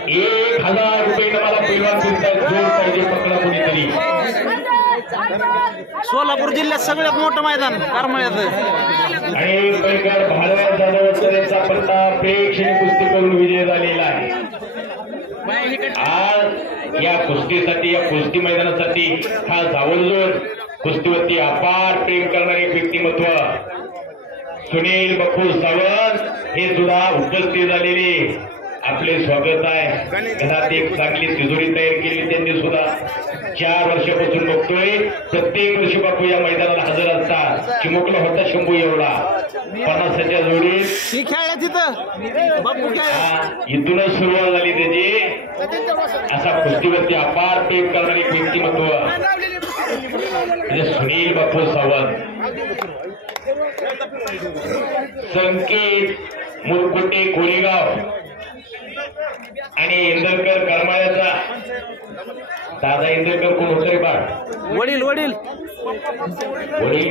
1000 रुपये मला पैलवान तुमचा जोड पाहिजे. पकडा कोणीतरी. सोलापूर जिल्ह्यात सगळ्यात मोठं मैदान करमाळ्याचं. आणि पैलवान भालवान जाधव यांचा पट्टा प्रेक्षणीय कुस्ती करून विजय झालेला आहे. आज या कुस्तीसाठी या कुस्ती मैदानासाठी हा जावलजोड कुस्तीवरती अपार प्रेम करणारे व्यक्तिमत्व सुनील बापू सावंत हे सुद्धा उपस्थित झालेले आपले स्वागत आहे. घरात एक चांगली तिजोरी तयार केली त्यांनी सुद्धा. 4 वर्षापासून बघतोय प्रत्येक वर्षी बापू या मैदानाला हजर असतात. चिमुकला होता शंभू एवढा 50च्या जोडीत खेळल्या तिथं बापू इथूनच सुरुवात झाली त्याची. असा कुस्तीवरती अपार प्रेम करणारे व्यक्तिमत्व म्हणजे सुनील बापू सावंत. संकेत मुरकुटे कोरेगाव आणि इंदरकर करमाळ्याचा. दादा इंदरकर कोण होतं रे बाळ? वडील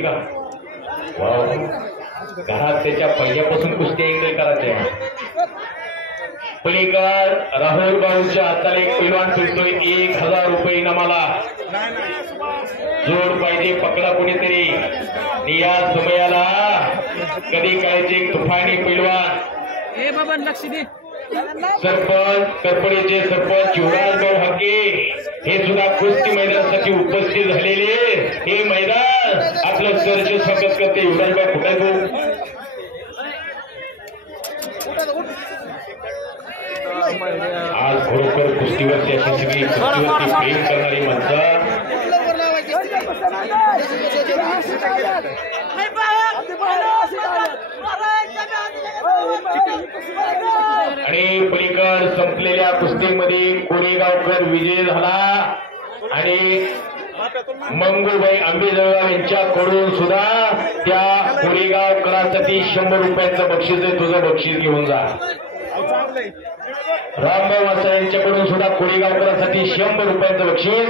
का? घरात त्याच्या पहिल्यापासून कुस्त्या इंदरकराच्या. पलीकड राहुल बाळूच्या हाताला एक पैलवान फिरतोय. 1000 रुपये इनामाला. जोड पाहिजे. पकडा कोणीतरी. या समयाला कधी काळचे तुफानी पैलवान लक्ष दे. सरपंच करपडीचे सरपंच युवराजभाऊ हाके हे सुद्धा कुस्ती मैदानासाठी उपस्थित झालेले. हे मैदान आपलं सरचे स्वागत करते. युवराजभाऊ कुठे भाऊ? आज खरोखर कुस्तीवरची अशी सगळी कुस्तीवरती प्रेम करणारी माणसं. आणि पलीकड संपलेल्या कुस्तीमध्ये कोरेगावकर विजय झाला. आणि मंगूबाई आंबेजळगाव यांच्याकडून सुद्धा त्या कोरेगावकरांसाठी 100 रुपयांचं बक्षीस आहे. तुझं बक्षीस घेऊन जा. रामभाऊ वासा यांच्याकडून सुद्धा कोरेगावकरांसाठी 100 रुपयांचं बक्षीस.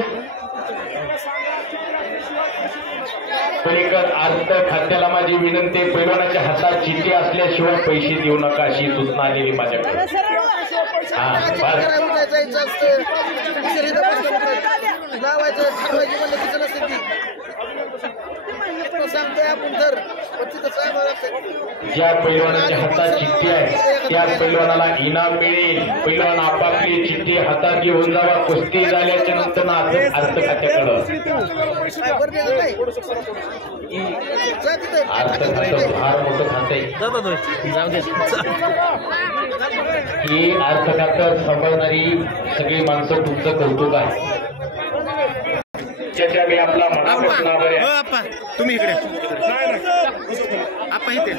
पलीकड अर्थ खात्याला माझी विनंती. पैलवानाच्या हातात चिठ्ठी असल्याशिवाय पैसे देऊ नका अशी सूचना आलेली माझ्याकडे. जायचं असतं लावायचं ठरवायची म्हणलं तिचं नसते ती सांगतोय आपण तर तिथं सांगावं ज्या पैलवानाच्या हातात चिठ्ठी आहे त्या पैलवानाला इनाम मिळेल. पैलवान आपापली चिठ्ठी हातात घेऊन जावा. कुस्ती झाल्याच्या नंतर अर्थ खात्याकडं अर्थ खातं फार मोठं खातं आहे. जाऊ दे ही अर्थ खातं सांभाळणारी सगळी माणसं तुमचं कौतुक आहे. त्याच्या मी आपला मनापासून आभारी आहे. तुम्ही इकडे आपण इथे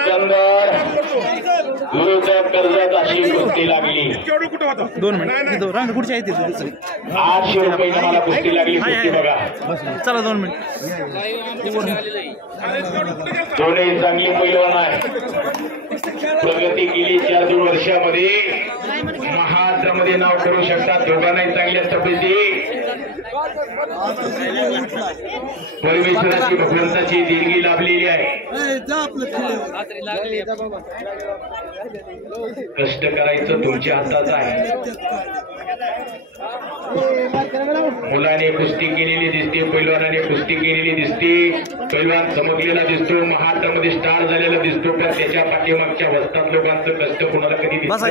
कंदर विरुद्ध कर्जत अशी कुस्ती लागली. 2 मिनिट रांग पुढच्या आहे 800 रुपये मला कुस्ती लागली. कुस्ती बघा. चला 2 मिनिट दोन्ही चांगली पैलवान आहे. प्रगती केली 4-2 वर्षामध्ये. महाराष्ट्रामध्ये नाव करू शकतात. दोघांनाही चांगल्या तब्येती. परमेश्वराची भगवंताची देणगी लाभलेली आहे. कष्ट करायचं तुमच्या हातात आहे. मुलाने कुस्ती केलेली दिसते. पैलवानाने कुस्ती केलेली दिसते. पैलवान चमकलेला दिसतो. महाराष्ट्रामध्ये स्टार झालेला दिसतो. पण त्याच्या पाठीमागच्या वस्तात लोकांचं कष्ट कुणाला कधी दिसत.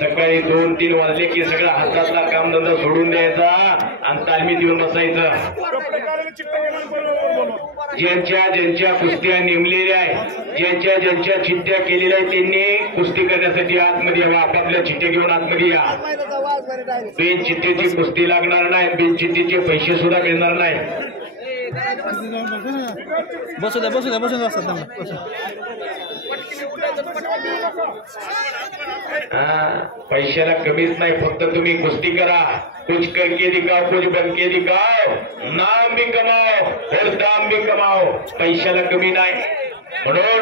सकाळी 2-3 वाजले की सगळा हातातला कामधंदा सोडून द्यायचा आणि तालमीत येऊन बसायचं. ज्यांच्या कुस्त्या नेमलेल्या आहेत, ज्यांच्या चिठ्ठ्या केलेल्या आहेत, त्यांनी कुस्ती करण्यासाठी आतमध्ये यावं. आपापल्या चिठ्ठ्या घेऊन आतमध्ये या. बिन चिठ्ठीची कुस्ती लागणार नाही. बिन चिठ्ठीचे पैसे सुद्धा मिळणार नाही. बसू द्या पैशाला कमीच नाही. फक्त तुम्ही कुस्ती करा. कुछ करके दिखाओ, कुछ बनके दिखाओ. नाम भी कमाओ और दाम भी कमाओ. पैशाला कमी नाही. म्हणून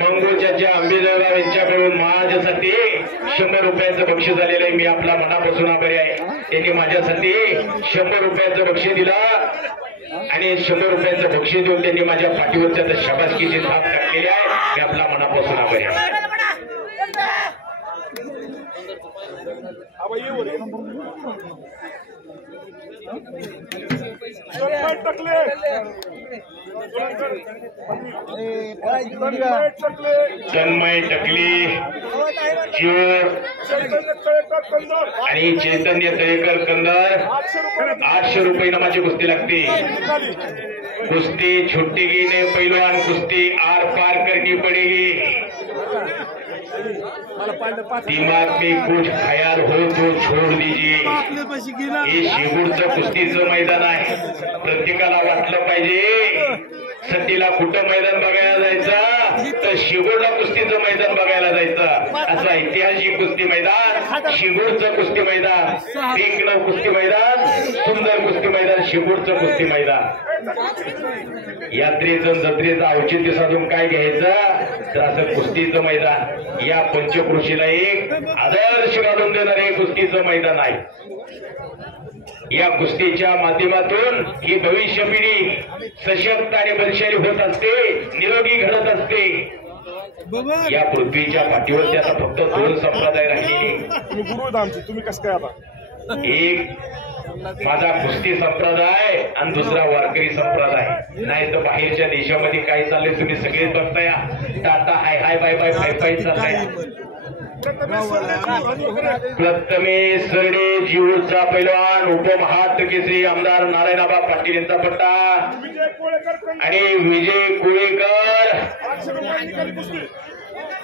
मंगूच्या आंबेजवळराव यांच्याकडून माझ्यासाठी 100 रुपयाचं बक्षीस झालेलं आहे. मी आपला मनापासून आभारी आहे. त्यांनी माझ्यासाठी 100 रुपयाचं बक्षीस दिलं आणि 100 रुपयाचं बक्षीस देऊन त्यांनी माझ्या पाठीवरच्या शाबासकीची थाप टाकलेली आहे. मी आपला मनापासून आभारी आहे. तन्मय टकली, जीव आणि चैतन्य तळेकर कंदर 800 रुपये नामाची कुस्ती लागते. कुस्ती छुट्टी ने पैलवान कुस्ती आर पार करनी पडेगी. दिमाग में कुछ ख्याल हो तो छोड़ दीजिए. हे शेगूरचं कुस्तीचं मैदान आहे. प्रत्येकाला वाटलं पाहिजे सतीला कुठं मैदान बघायला जायचं तर शिगोरला कुस्तीचं मैदान बघायला जायचं. असं ऐतिहासिक कुस्ती मैदान शिगोरचं कुस्ती मैदान. पिंकनं कुस्ती मैदान, सुंदर कुस्ती मैदान, शिगोरचं कुस्ती मैदान. यात्रेचं जत्रेचं औचित्य साधून काय घ्यायचं तर असं कुस्तीचं मैदान. या पंचक्रोशीला एक आदर्श घालून देणारे कुस्तीचं मैदान आहे. या कुस्तीच्या माध्यमातून ही भविष्य पिढी सशक्त आणि बलशाली होत असते, निरोगी घडत असते. या पृथ्वीच्या पाठीवरती आता फक्त 2 संप्रदाय राहिले. तुम्ही कसं काय आता? एक माझा कुस्ती संप्रदाय आणि दुसरा वारकरी संप्रदाय. नाही तर बाहेरच्या देशामध्ये काय चाललंय तुम्ही सगळेच बघताय. टाटा हाय हाय बाय बाय फाय फाय चाललाय. प्रथमेश सरडे जीवचा पैलवान, उपमहाराष्ट्र केसरी आमदार नारायणआबा पाटील यांचा पट्टा आणि विजय कुळेकर,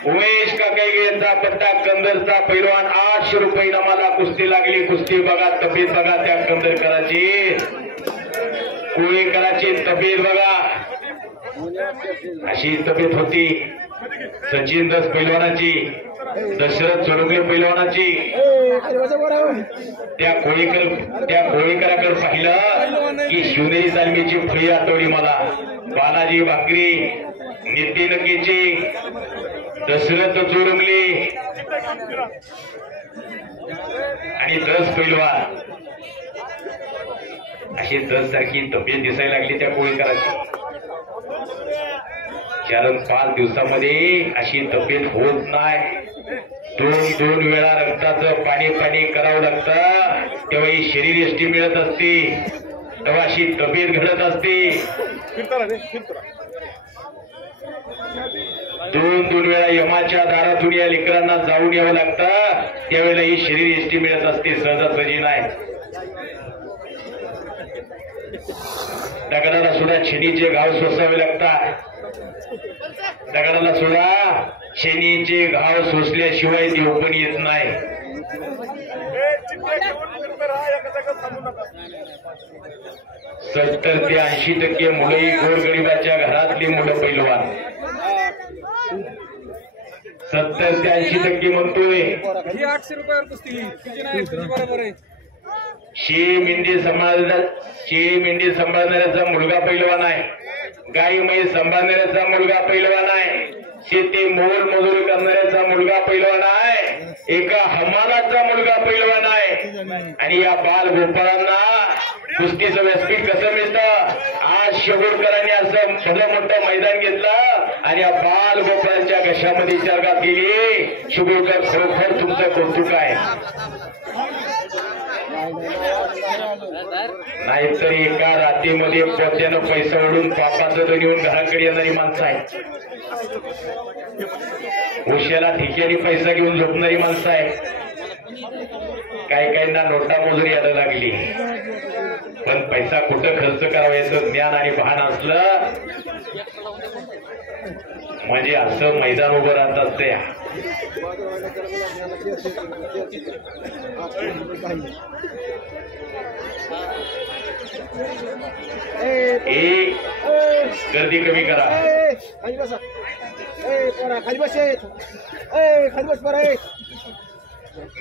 उमेश काकाई यांचा पट्टा. कंदरचा पैलवान 800 रुपये नामाला कुस्ती लागली. कुस्ती बघा, तब्येत बघा त्या कंदरकराची, कुळेकराची तब्येत बघा. अशी तब्येत होती सचिन दस पैलवानाची, दशरथ सोडुंगे पैलवानाची. त्या कोळीकराकडे पाहिलं की शिवनेरी तालमीची फळी आठवली मला. बालाजी भाकरी, नितीन केचे, दशरथ जोडुंगले आणि 10 पैलवान. अशी 10 सारखी तब्येत दिसायला लागली त्या कोळीकराची. 4-5 दिवसामध्ये अशी तब्येत होत नाही. दोन वेळा रक्ताचं पाणी पाणी करावं लागतं, तेव्हा ही शरीर यष्टी मिळत असते, तेव्हा अशी तब्येत घडत असते. दोन वेळा यमाच्या दारातून या लेकरांना जाऊन यावं लागतं, त्यावेळेला ही शरीर यष्टी मिळत असते, सहजासहजी नाही. दगडाला सुद्धा छेनीचे घाव सोसावे लागतात, दगडाला सुद्धा छेनीचे घाव सोसल्याशिवाय देव पण येत नाही. 70 ते 80% मुलंही गोरगरिबाच्या घरातली मुलं पैलवान. 70 ते 80% म्हणतोय. 800 रुपयावर कुस्ती किती नाही बरोबर आहे. मेंढी सांभाळणाऱ्याचा मुलगा पैलवान आहे, गाई म्हैस सांभाळणाऱ्याचा मुलगा पैलवान आहे, शेती मोल मजुरी करणाऱ्याचा मुलगा पैलवान आहे, एका हमालाचा मुलगा पैलवान आहे. आणि या बाल गोपाळांना कुस्तीचं व्यासपीठ कसं मिळतं? आज शेगोडकरांनी असं भलं मोठं मैदान घेतलं आणि या बाल गोपाळांच्या घशामध्ये जगात गेली. शेगोडकर खरोखर तुमचं कौतुक आहे. नाहीतर एका रात्रीमध्ये पोत्यानं पैसा ओढून पापाचं दण येऊन घराकडे येणारी माणसं आहेत, उशाला ठिकाणी पैसा घेऊन झोपणारी माणसं आहेत. काही काहींना नोटा मोजरी यायला लागली, पण पैसा कुठं खर्च करावा याचं ज्ञान आणि भान असलं म्हणजे असं मैदान उभं राहत असते. गर्दी कमी करा.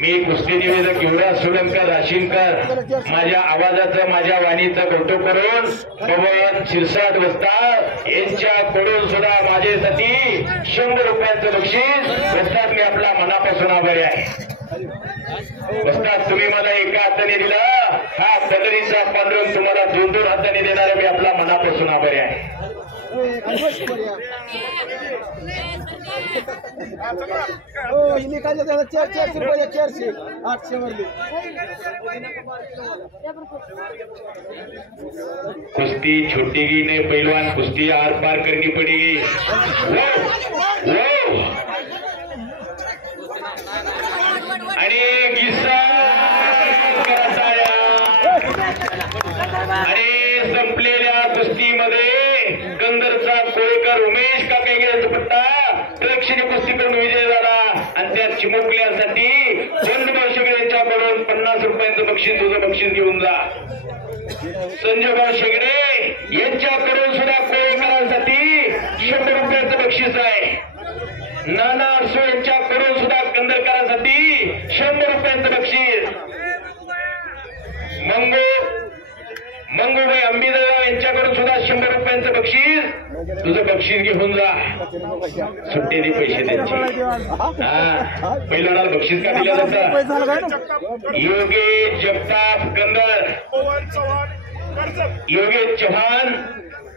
मी कुस्ती निवेदक युवराज सोलंकर राशीनकर माझ्या आवाजाचं माझ्या वाणीचं कौतुक करून पवन शिरसाट वस्ताद यांच्याकडून सुद्धा माझ्यासाठी 100 रुपयांचं बक्षीस वस्ताद मी आपला मनापासून आभारी आहे. वस्ताद तुम्ही मला एका हाताने दिला, हा कदरीचा पांढरंग तुम्हाला 2 हाताने देणारा मी आपला मनापासून आभारी आहे. कुस्ती छूटेगी नहीं पहलवान, कुस्ती आर पार करनी पड़ेगी. आणि संपलेल्या कुस्तीमध्ये कंदरचा कोळेकर उमेश काकांचा पट्टा प्रेक्षणीय कुस्ती करून विजय झाला आणि त्या चिमुकल्यासाठी चंद्रभाऊ शेगडे यांच्याकडून 50 रुपयांचं बक्षीस, तुझं बक्षीस घेऊन जा. संजयभाऊ शेगडे यांच्याकडून सुद्धा कोळेकरांसाठी 100 रुपयांचं बक्षीस आहे. नाना अडसो यांच्याकडून सुद्धा कंदरकरांसाठी 100 रुपयांचं बक्षीस. मंगूबाई अंबिदळगाव यांच्याकडून सुद्धा 100 रुपयांचं बक्षीस, तुझं बक्षीस घेऊन जा. सुट्टीने पैसे द्यायचे. हा पहिल्यांदा बक्षीस का दिलं जातं? योगेश जगताप कंदर, योगेश चव्हाण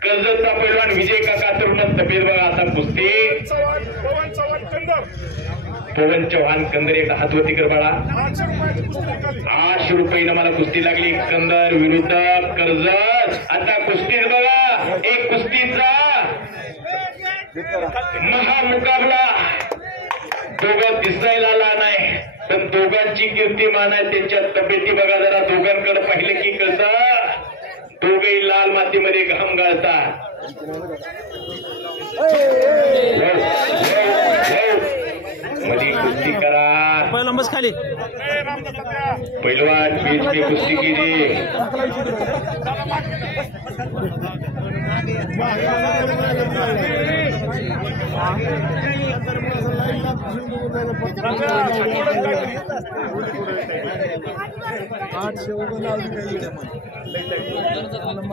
कर्जतचा पैलवान, विजय काका तरुण तब्येत बघा. आता कुस्ती पवन चव्हाण कंदर एकदा हातवती कर बाळा. 800 रुपयानं मला कुस्ती लागली कंदर विरुद्ध कर्जत. आता कुस्तीत बघा एक कुस्तीचा महामुकाबला. दोघं दिसायला लहान आहे पण दोघांची कीर्तिमान आहे. त्यांच्या तब्येती बघा जरा, दोघांकडे पाहिलं की कसं दोघेही लाल मातीमध्ये घाम गाळतात. मध्ये कुस्ती करा, पहिला खाली पैलवान बीच में कुस्ती कीजिए.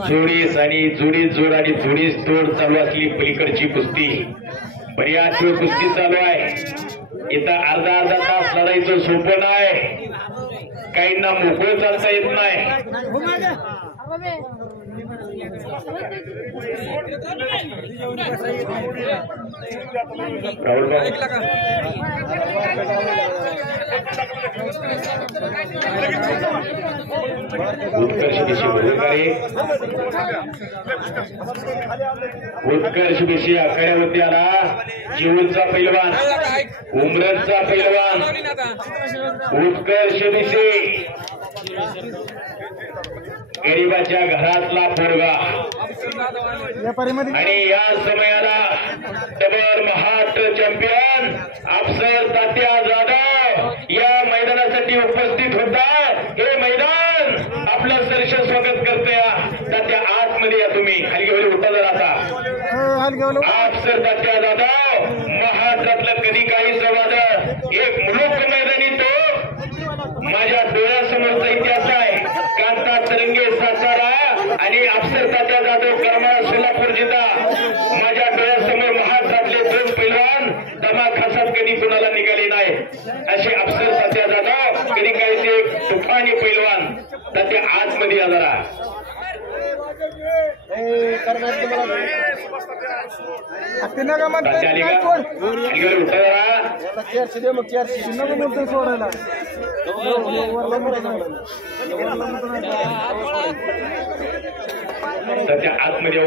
जोडीस आणि जोडीस जोड आणि जोडीस तोड चालू असली पलीकडची कुस्ती. बऱ्याच वेळ कुस्ती चालू आहे. इथं अर्धा तास लढायचं सोपं नाही. काहींना मोकळं चालता येत नाही. राहुल उत्कर्ष देशी भूमिकारी उत्कर्ष देशी आखाड्यावरती आला जीवनचा पैलवान उमरनचा पैलवान उत्कर्ष देशी गरीबाच्या घरातला पोरगा आणि या समयाला डबल महाराष्ट्र चॅम्पियन अफसर तात्या जाधव या मैदानासाठी उपस्थित होता। हे मैदान आपलं सरस स्वागत करतोय। तात्या आतमध्ये या तुम्ही खाली घेऊन उठा जरा आता। अफसर तात्या जाधव महाराष्ट्रातलं कधी काही संवाद एक मुलुक मैदानी तो माझ्या डोळ्यासमोरचा इतिहास आहे। कांता तरंगे सातारा आणि अफसर तात्या जाधव करमाळा सोलापूर जिल्हा माझ्या डोळ्यासमोर महाराष्ट्रातले दोन पैलवान दमा खासात कधी कुणाला निघाले नाही। असे अफसर तात्या जाधव कधी काही ते तुफानी पैलवान तात्या आतमध्ये आला। त्याच्या आतमध्ये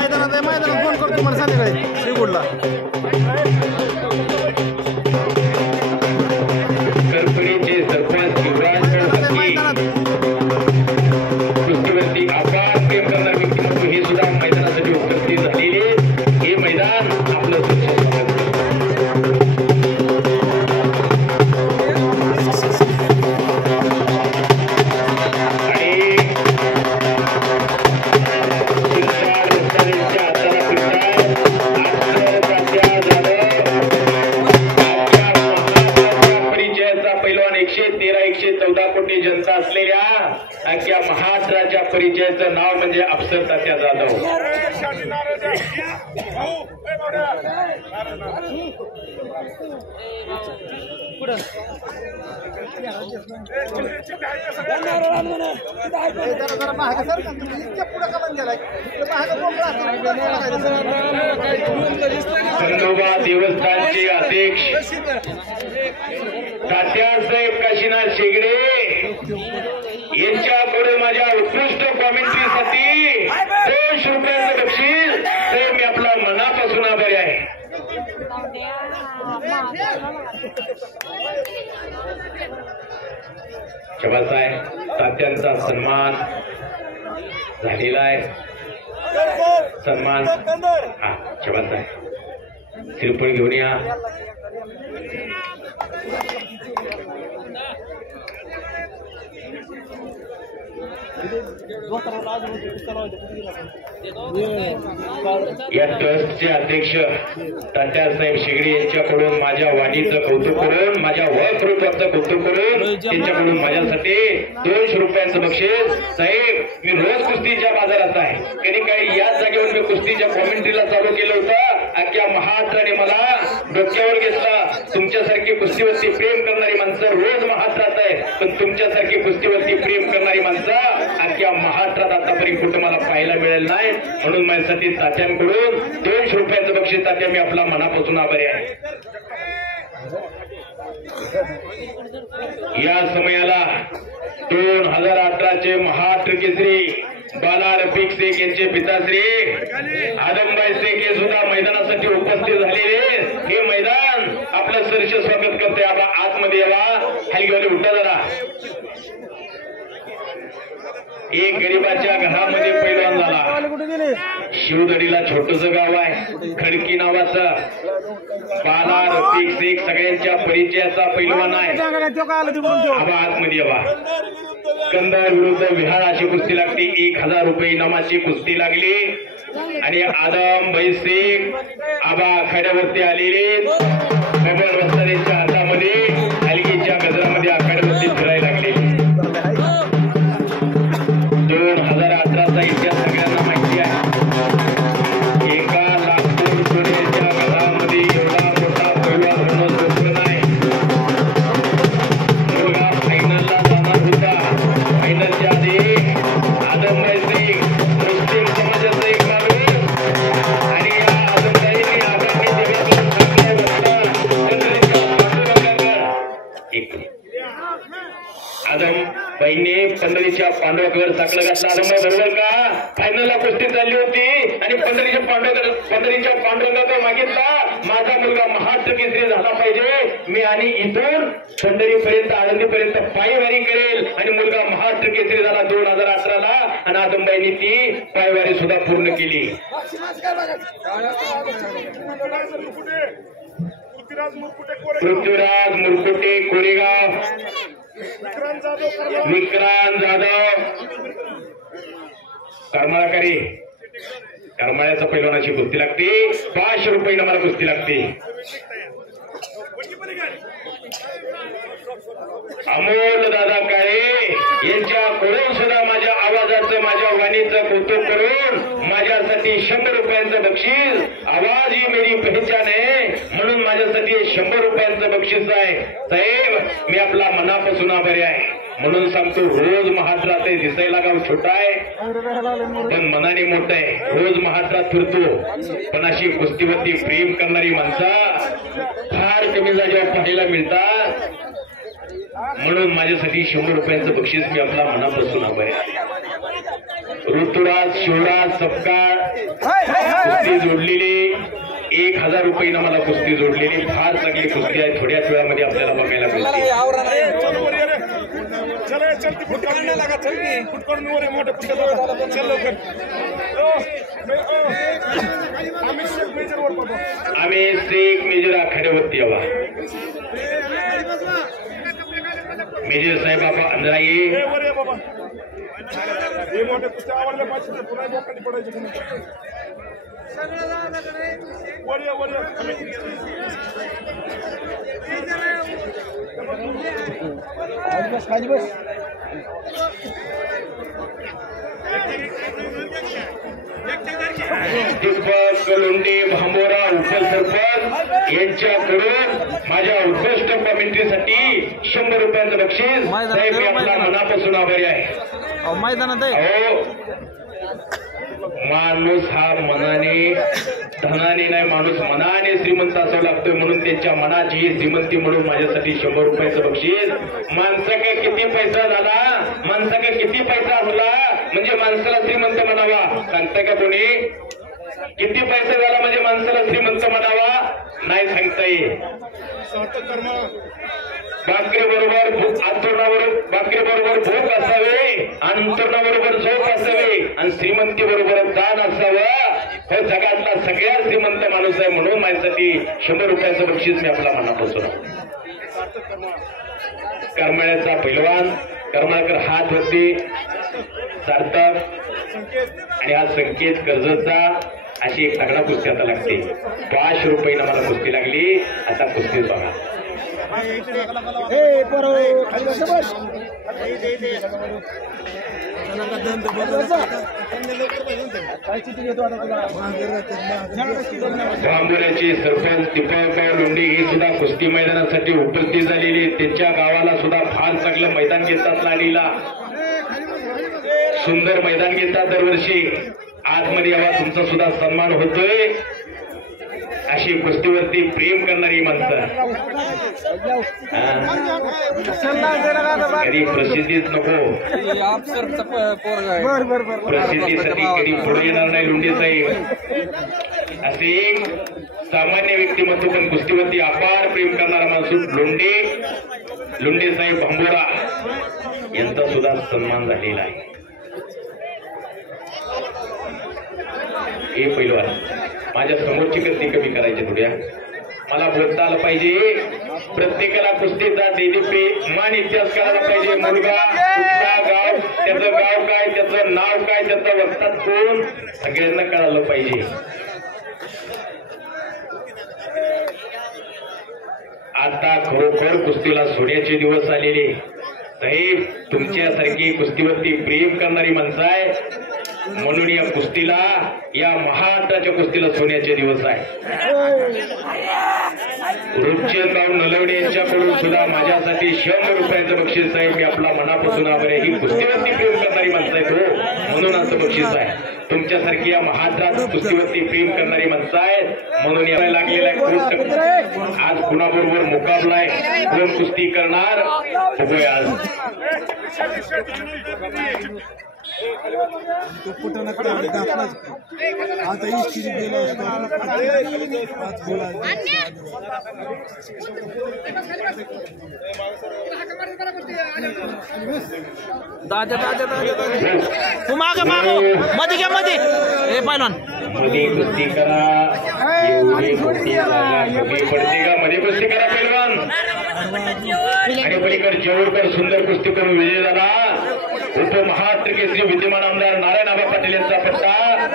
मैदानात फोन करतो तुम्हाला संध्याकाळी श्रीगुडला। कंपनीचे सरपंच कुस्तीवरती अपार प्रेम करणारे व्यक्तिमत्व हे सुद्धा मैदानासाठी उपस्थित झालेले। हे मैदान आपलं जनता असलेल्या अख्ख्या महाराष्ट्राच्या परिचयाचं नाव म्हणजे अफसर तात्या जाधव। खंडोबा देवस्थानचे अध्यक्ष तात्यासाहेब काशीनाथ शेगडे यांच्याकडे माझ्या उत्कृष्ट कॉमेंट्रीसाठी 200 रुपयांचं बक्षीस ते मी आपला मनापासून आभारी आहे। शबासाहेब तात्यांचा सन्मान झालेला आहे। सन्मान हा शबासाहेब श्रीफळ घेऊन या। या ट्रस्टचे अध्यक्ष तात्यासाहेब शेगडे यांच्याकडून माझ्या वाणीचं कौतुक करून माझ्या वक्तृत्वाचं कौतुक करून त्यांच्याकडून माझ्यासाठी 200 रुपयांचं बक्षीस। साहेब मी रोज कुस्तीच्या बाजारात आहे। कधी काही याच जागेवर मी कुस्तीच्या कॉमेंट्रीला चालू केलं होतं। अख्ख्या महाराष्ट्राने मला डोक्यावर घेतलं। तुमच्यासारखी कुस्तीवरती प्रेम करणारी माणसं रोज महाराष्ट्रात आहे, पण तुमच्यासारखी कुस्तीवरती प्रेम करणारी माणसं अख्ख्या महाराष्ट्रात आतापर्यंत कुठं मला पाहायला मिळेल नाही। म्हणून माझ्यासाठी तात्यांकडून 200 रुपयांचं बक्षीस तात्या मी आपला मनापासून आभारी आहे। या समयाला 2018चे महाराष्ट्र केसरी बाला रफिक शेख यांचे पिताश्री आदमबाई शेख हे सुद्धा मैदानासाठी उपस्थित झालेले। हे मैदान आपलं सरस स्वागत करते। आपण आतमध्ये यावा, खाली उठा जरा। एक गरीबाच्या घरामध्ये पैलवान झाला। शिवदडीला छोटस गाव आहे खडकी नावाचं। बाला रफिक शेख सगळ्यांच्या परिचयाचा पैलवान आहे। आतमध्ये यावा। कंधार विरुद्ध विहार अशी कुस्ती लागली। 1000 रुपये इनामाची कुस्ती लागली आणि आदम भाई शेख आबा आखाड्यावरती आलेले। बबन वस्तादेच्या हातामध्ये हलगीच्या गजरामध्ये आखाड्यावरती फिरायला लागले। 2018चा इतिहास सगळ्यांना माहिती आहे। एका लातूर पुण्याच्या घरामध्ये एवढा मोठा पैलवान होणं सोपं नाही। पंढरीच्या पांडवाकडे साकडं घातलं आलं बरोबर का? फायनलला कुस्ती चालली होती आणि पंढरीच्या पांडुरंगाकडे मागितला माझा मुलगा महाराष्ट्र केसरी झाला पाहिजे मी आणि इथून पंढरीपर्यंत आळंदीपर्यंत पायवारी करेल आणि मुलगा महाराष्ट्र केसरी झाला 2018ला आणि आदमबाईंनी ती पायवारी सुद्धा पूर्ण केली. पृथ्वीराज मुरकुटे कोरेगाव, विक्रांत जाधव करमाळकरी. करमाळ्याचा पैलवानाची कुस्ती लागते 500 रुपये मला कुस्ती लागते. अमोल दादा काळे यांच्याकडून सुद्धा माझ्या आवाजाचं माझ्या वाणीचं कौतुक करून माझ्यासाठी 100 रुपयांचं बक्षीस. आवाज ही मेरी पहचान आहे म्हणून माझ्यासाठी 100 रुपयांचं बक्षीस आहे. साहेब मी आपला मनापासून आभारी आहे म्हणून सांगतो. रोज महाराष्ट्रात दिसायला गाव छोटा आहे पण मनाने मोठं आहे. रोज महाराष्ट्रात फिरतो पण अशी कुस्तीवरती प्रेम करणारी माणसं फार कमी जागेवर पाहायला मिळतात म्हणून माझ्यासाठी 100 रुपयांचं बक्षीस मी आपला मनापासून आभारी आहे. ऋतुराज शिवराज सपकाळ कुस्ती जोडलेली 1000 रुपयानं मला कुस्ती जोडलेली. फार चांगली कुस्ती आहे. थोड्याच वेळामध्ये आपल्याला बघायला मिळते. आम्ही शेख मेजर आखाड्यावरती यावा. मेजर साहेब बाबा अंधराई मोठे कुस्त्या आवडल्या पाहिजे पुन्हा लोकांनी पडायचे दीपक लोंढे भांबोरा उपसरपंच यांच्याकडून माझ्या उत्कृष्ट कमेंट्रीसाठी 100 रुपयांचं बक्षीस. साहेब मी आपला मनापासून आभारी आहे. मैदानात माणूस हा मनाने धनाने नाही माणूस मनाने श्रीमंत असावं लागतोय म्हणून त्यांच्या मनाची श्रीमंती म्हणून माझ्यासाठी 100 रुपयाचं बक्षीस. माणसाकडे किती पैसा झाला माणसाकडे किती पैसा असला म्हणजे माणसाला श्रीमंत म्हणावा सांगताय का कोणी? किती पैसा झाला म्हणजे माणसाला श्रीमंत म्हणावा नाही सांगता येईल. बाकरीबरोबर बाकरीबरोबर भूक असावे अंतरणाबरोबर झोप असावे आणि श्रीमंती बरोबर दान असावं. हे जगातला सगळ्यात श्रीमंत माणूस आहे म्हणून माझ्यासाठी 100 रुपयाचं बक्षीस मी आपला मनापासून. करमाळ्याचा पैलवान करमाळकर हात वरती सार्थक आणि हा संकेत कर्जतचा अशी एक तगडा कुस्ती आता लागते. 500 रुपयानं मला कुस्ती लागली. आता कुस्ती बघा. बांबोऱ्याचे सरपंच दीपकराव लोंढे हे सुद्धा कुस्ती मैदानासाठी उपस्थित झालेले. त्यांच्या गावाला सुद्धा फार चांगलं मैदान घेतात. लाडीला सुंदर मैदान घेतात दरवर्षी. आतमध्ये यावा तुमचा सुद्धा सन्मान होतोय. अशी कुस्तीवरती प्रेम करणारी माणसं कधी प्रसिद्धीच नको प्रसिद्धीसाठी कधी पुढे येणार नाही. लोंढे साहेब असे एक सामान्य व्यक्तिमत्व पण कुस्तीवरती अपार प्रेम करणारा माणूस लोंढे साहेब भांबोरा यांचा सुद्धा सन्मान झालेला आहे. हे पैलवान माझ्या समोरची गर्दी कमी करायची थोड्या मला बोलता आलं पाहिजे. प्रत्येकाला कुस्तीचा देदीपी मान इतिहास करायला पाहिजे. मुलगा कुठला गाव त्याचं गाव काय त्याचं नाव काय त्याचा वक्तात कोण सगळ्यांना कळालं पाहिजे. आता खरोखर कुस्तीला सोन्याचे दिवस आलेले. साहेब तुमच्यासारखी कुस्तीवरती प्रेम करणारी माणसं आहे म्हणून या कुस्तीला या महाराष्ट्राच्या कुस्तीला सोन्याचे दिवस आहे. रूपचंदराव नलवडे यांच्याकडून सुद्धा माझ्यासाठी 100 रुपयाचं बक्षीस आहे. मी आपला मनापासून आभारी आहे. ही कुस्तीवरती प्रेम करणारी माणसं आहेत हो म्हणून असं बक्षीस आहे. तुमच्यासारखी या महाराष्ट्रात कुस्तीवरती प्रेम करणारी माणसं आहेत म्हणून याला लागलेला आहे. आज कुणाबरोबर मुकाबला आहे कोण कुस्ती करणार बघूया आज. तो पुटनाकडे घातलाच आता इष्टी गेलो दादा तू मागे मध्ये घ्या मध्ये हे पहिलवान मध्ये कुस्ती करा एवढी कुस्ती कमी पडते का मध्ये कुस्ती करा पहिलवान आणि पलीकडे जेवढकर सुंदर कुस्ती करून विजय झाला उपमहाराष्ट्र केसरी विद्यमान आमदार नारायण आबा पाटील यांचा पट्टा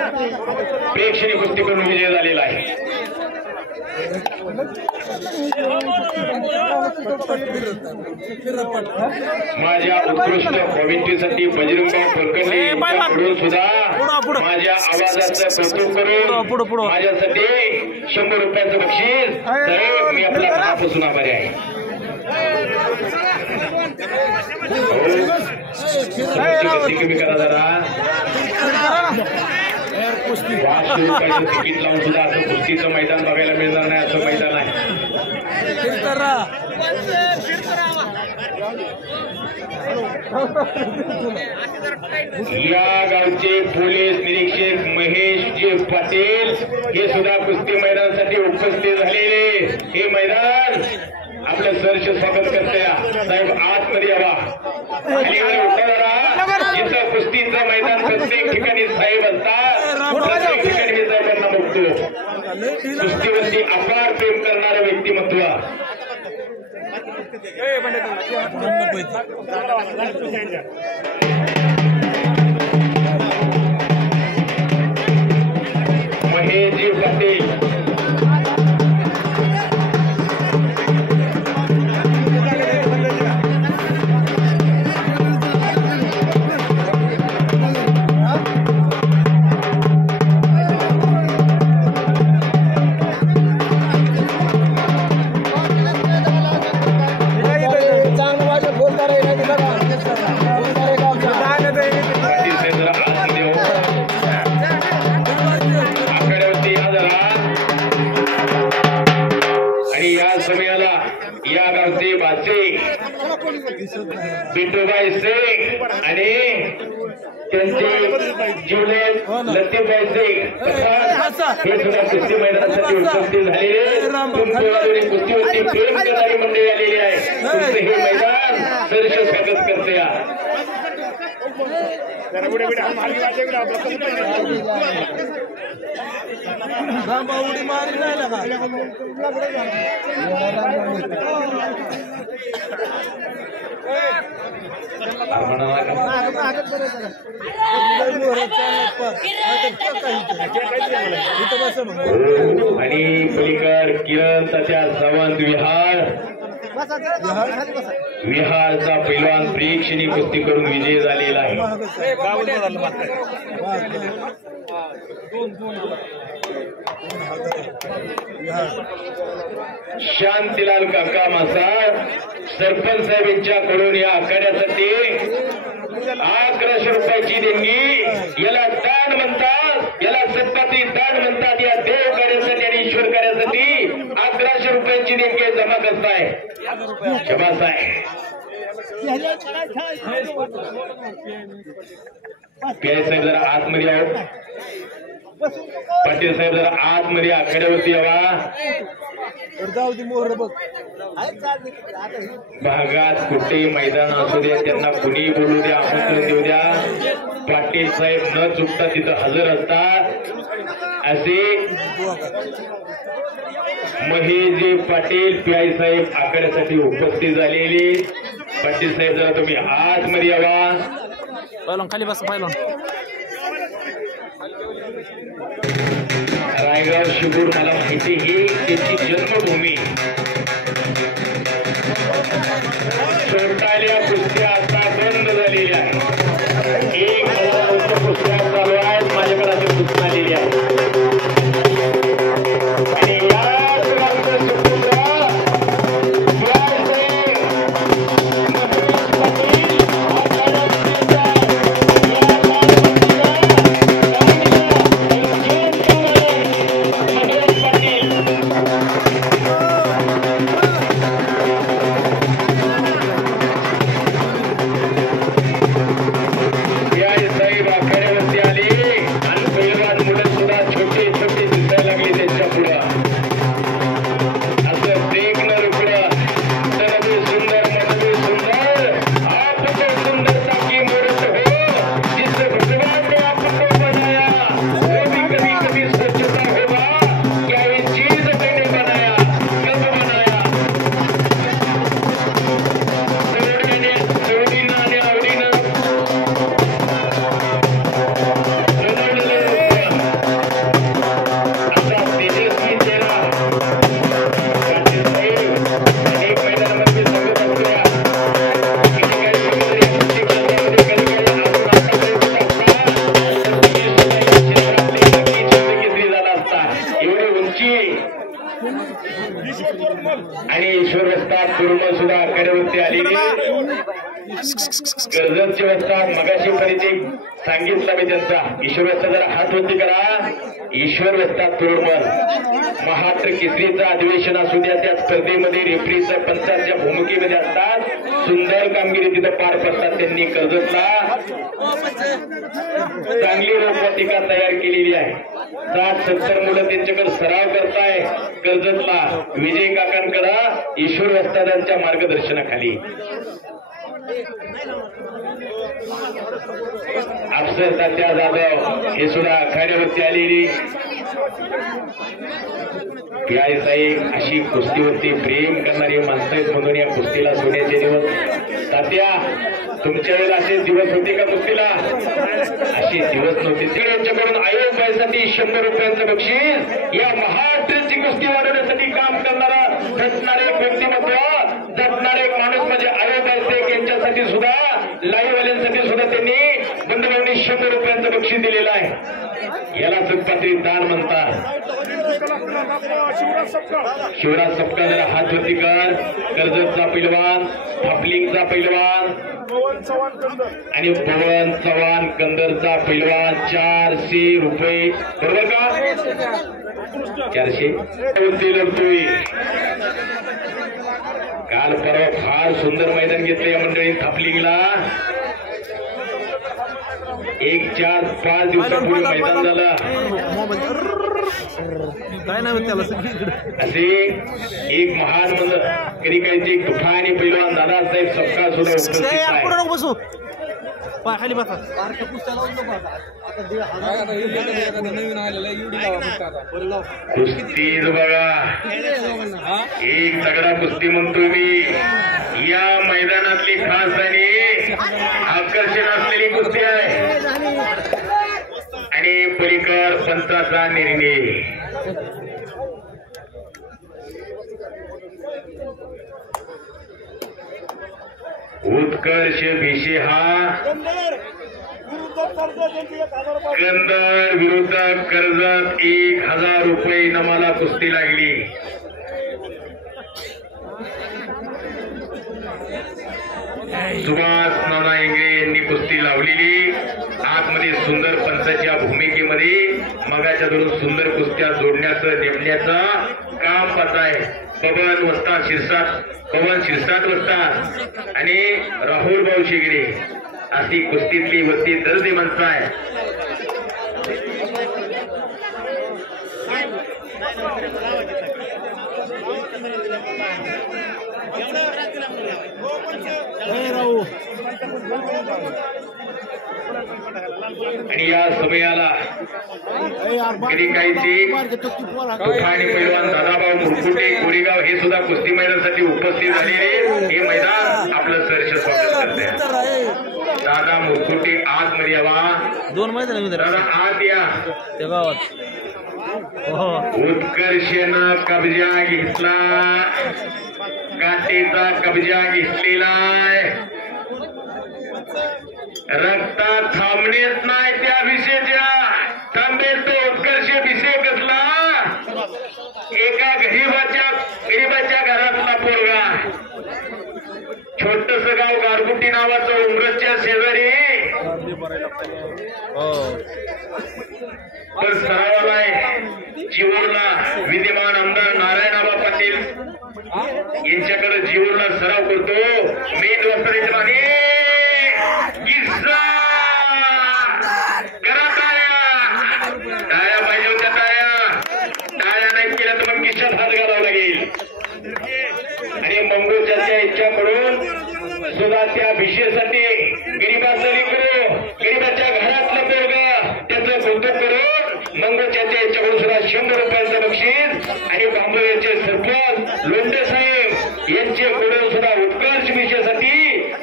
प्रेक्षणीय कुस्ती करून विजय झालेला आहे माझ्या उत्कृष्ट कॉमेंट्रीसाठी बजरंगराव फलकंडे यांच्याकडून सुद्धा माझ्या आवाजाचं कौतुक करून माझ्यासाठी 100 रुपयाचं बक्षीस तर मी आपल्या मनापासून आभारी आहे कमी करा जरा 500 रुपयाचं तिकीट लावून सुद्धा असं कुस्तीचं मैदान बघायला मिळणार नाही असं मैदान आहे या गावचे पोलीस निरीक्षक महेशजी पाटील हे सुद्धा कुस्ती मैदानासाठी उपस्थित झालेले हे मैदान आपलं सहर्ष स्वागत करते साहेब आतमध्ये यावा जिथं कुस्तीचं मैदान प्रत्येक ठिकाणी साहेब असतात प्रत्येक ठिकाणी मी साहेबांना बघतो कुस्तीवरती अपार प्रेम करणारं व्यक्तिमत्व महेशजी पाटील बिट्टूबाई शेख आणि त्यांचे जिवले लतीफबाई शेख हे सुद्धा कुस्ती मैदानासाठी उपस्थित झालेले कुस्तीवरती प्रेम करणारी मंडळी आलेली आहे तुमचं हे मैदान सहर्ष स्वागत करते उडी मारली नाही ना आणि पलीकड किरण तथा सावंत विहारचा पैलवान प्रेक्षणीय कुस्ती करून विजय झालेला आहे शांतीलाल काका मासाळ सरपंच साहेब यांच्याकडून या आखाड्यासाठी 1100 रुपयाची देणगी याला दान म्हणतात याला सत्पाती दान म्हणतात या देव कार्यासाठी आणि ईश्वर कार्यासाठी 1100 रुपयाची देणगी जमा करताय शबास आहे पीआय साहेब जरा आतमध्ये आहोत पाटील साहेब जरा आतमध्ये आखाड्यावरती यावा भागात कुठेही मैदान असू द्या त्यांना कुणी बोलू द्या आमंत्रण देऊ द्या पाटील साहेब न चुकता तिथं हजर असतात असे महेशजी पाटील पीआय साहेब आखाड्यासाठी उपस्थित झालेले पाटील साहेब जरा तुम्ही आतमध्ये यावा पहिलवान खाली बस पहिलवान रायगाव शिबूर मला माहिती ही त्याची जन्मभूमी छोटाल्या कुस्त्या आता बंद झालेल्या आहेत 1000 कुस्त्या चालू आहेत माझ्याकडे अशी कुस्ती आलेली आहे आणि याच राष्ट्र सुपुत्र आणि ईश्वर वस्ताद तुरुमल सुद्धा आखाड्यावरती आलेली. कर्जतचे वस्ताद मगाशी परिचय सांगितला मी त्यांचा. ईश्वर वस्ताद जरा हात वरती करा. ईश्वर वस्ताद तुरुमल महाराष्ट्र केसरीचं अधिवेशन असू द्या, त्या स्पर्धेमध्ये रेफरीचं पंचाच्या भूमिकेमध्ये असतात. सुंदर कामगिरी तिथं पार पडतात. त्यांनी कर्जतला चांगली रोपवाटिका तयार केलेली आहे. 60-70 मुलं त्यांच्याकडे सराव करताय. कर्जतला विजय काकांकडे ईश्वर वस्तादांच्या मार्गदर्शनाखाली. अफसर तात्या जाधव हे सुद्धा आखाड्यावरती आलेली. साई अशी कुस्तीवरती प्रेम करणारी माणसं आहेत म्हणून या कुस्तीला सोन्याचे दिवस. तात्या तुमच्या वेळेला असे दिवस होते का कुस्तीला? असे दिवस नव्हते. त्यांच्याकडून आयोगासाठी 100 रुपयांचं बक्षीस. या महाराष्ट्राची कुस्ती वाढवण्यासाठी काम करणारा झटणारे एक व्यक्तिमत्व, झटणारे एक माणूस म्हणजे आयोग शेख यांच्यासाठी सुद्धा, लाईव्हवाल्यांसाठी सुद्धा त्यांनी बंधुभावांनी 100 रुपयांचं बक्षीस दिलेलं आहे. याला सुखपात्री दान म्हणतात. शिवराज सपकाळ जरा हात वरती कर. कर्जतचा पैलवान, थापलिंगचा पैलवान आणि पवन चव्हाण कंदरचा पैलवान. 400 रुपये बरोबर का? 400 लढतोय. काल परवा फार सुंदर मैदान घेतलं या मंडळी थापलिंगला. 1-4-5 दिवसापूर्वी मैदान झालं. काय नाही त्याला असे एक महान कधी काही एक तुफानी पैलवान दादासाहेब सपकाळ सुद्धा उपस्थित आहे. बसू खाली बसा. कुस्तीच बघा, एक तगडा कुस्ती म्हणतो मी. या मैदानातली खास आणि आकर्षण असलेली कुस्ती आहे. आणि पलीकर पंचाचा निर्णय. उत्कर्ष भिशे हा कंदर विरुद्ध कर्जत. 1000 रुपये इनामाला कुस्ती लागली. सुभाष नाना इंगळे यांनी कुस्ती लावलेली. आतमध्ये सुंदर पंचाच्या भूमिकेमध्ये मगाच्या धरून सुंदर कुस्त्या जोडण्याचं नेमण्याचं काम पाहत आहे. पवन शिरसाट वस्ताद आणि राहुल भाऊ शेगडे अशी कुस्तीतली वरती दर्दी माणसं आहे. आणि या समयाला कधी काहीची तुफानी पैलवान दादाभाऊ मुरकुटे कोरेगाव हे सुद्धा कुस्ती मैदानासाठी उपस्थित झालेले. हे मैदान आपलं सहर्ष स्वागत करते. दादा मुरकुटे आतमध्ये यावा. 2 मैदान दादा आत या. त्या गावात उत्कर्षेनं कब्जा घेतला. काटेचा कब्जा घेतलेला आहे. रक्तात थांबणेच नाही त्या विषयच्या. थांबेल तो उत्कर्ष विषय कसला. एका गरीबाच्या घरातला पोरगा. छोटस गाव गारगुटी नावाचं उमरच्या शेजारी तर सरावाला आहे. जीवरला विद्यमान आमदार नारायणआबा पाटील यांच्याकडे जीवरला सराव करतो. मेन वस्त्राचे माने टाळ्या पाहिजे होत्या. टाळ्या नाही केल्या तर मग किशात हात घालावा लागेल. आणि मंगोच्या इच्छाकडून सुद्धा त्या विषयासाठी गरीबाचं लेकरू, गरीबाच्या घरातलं पोरगं त्याचं कौतुक करून मंगोच्या इच्छाकडून सुद्धा 100 रुपयांचं बक्षीस. आणि बांबोळ्याचे सरपंच लोंढे साहेब यांच्याकडून सुद्धा उत्कर्ष विषयासाठी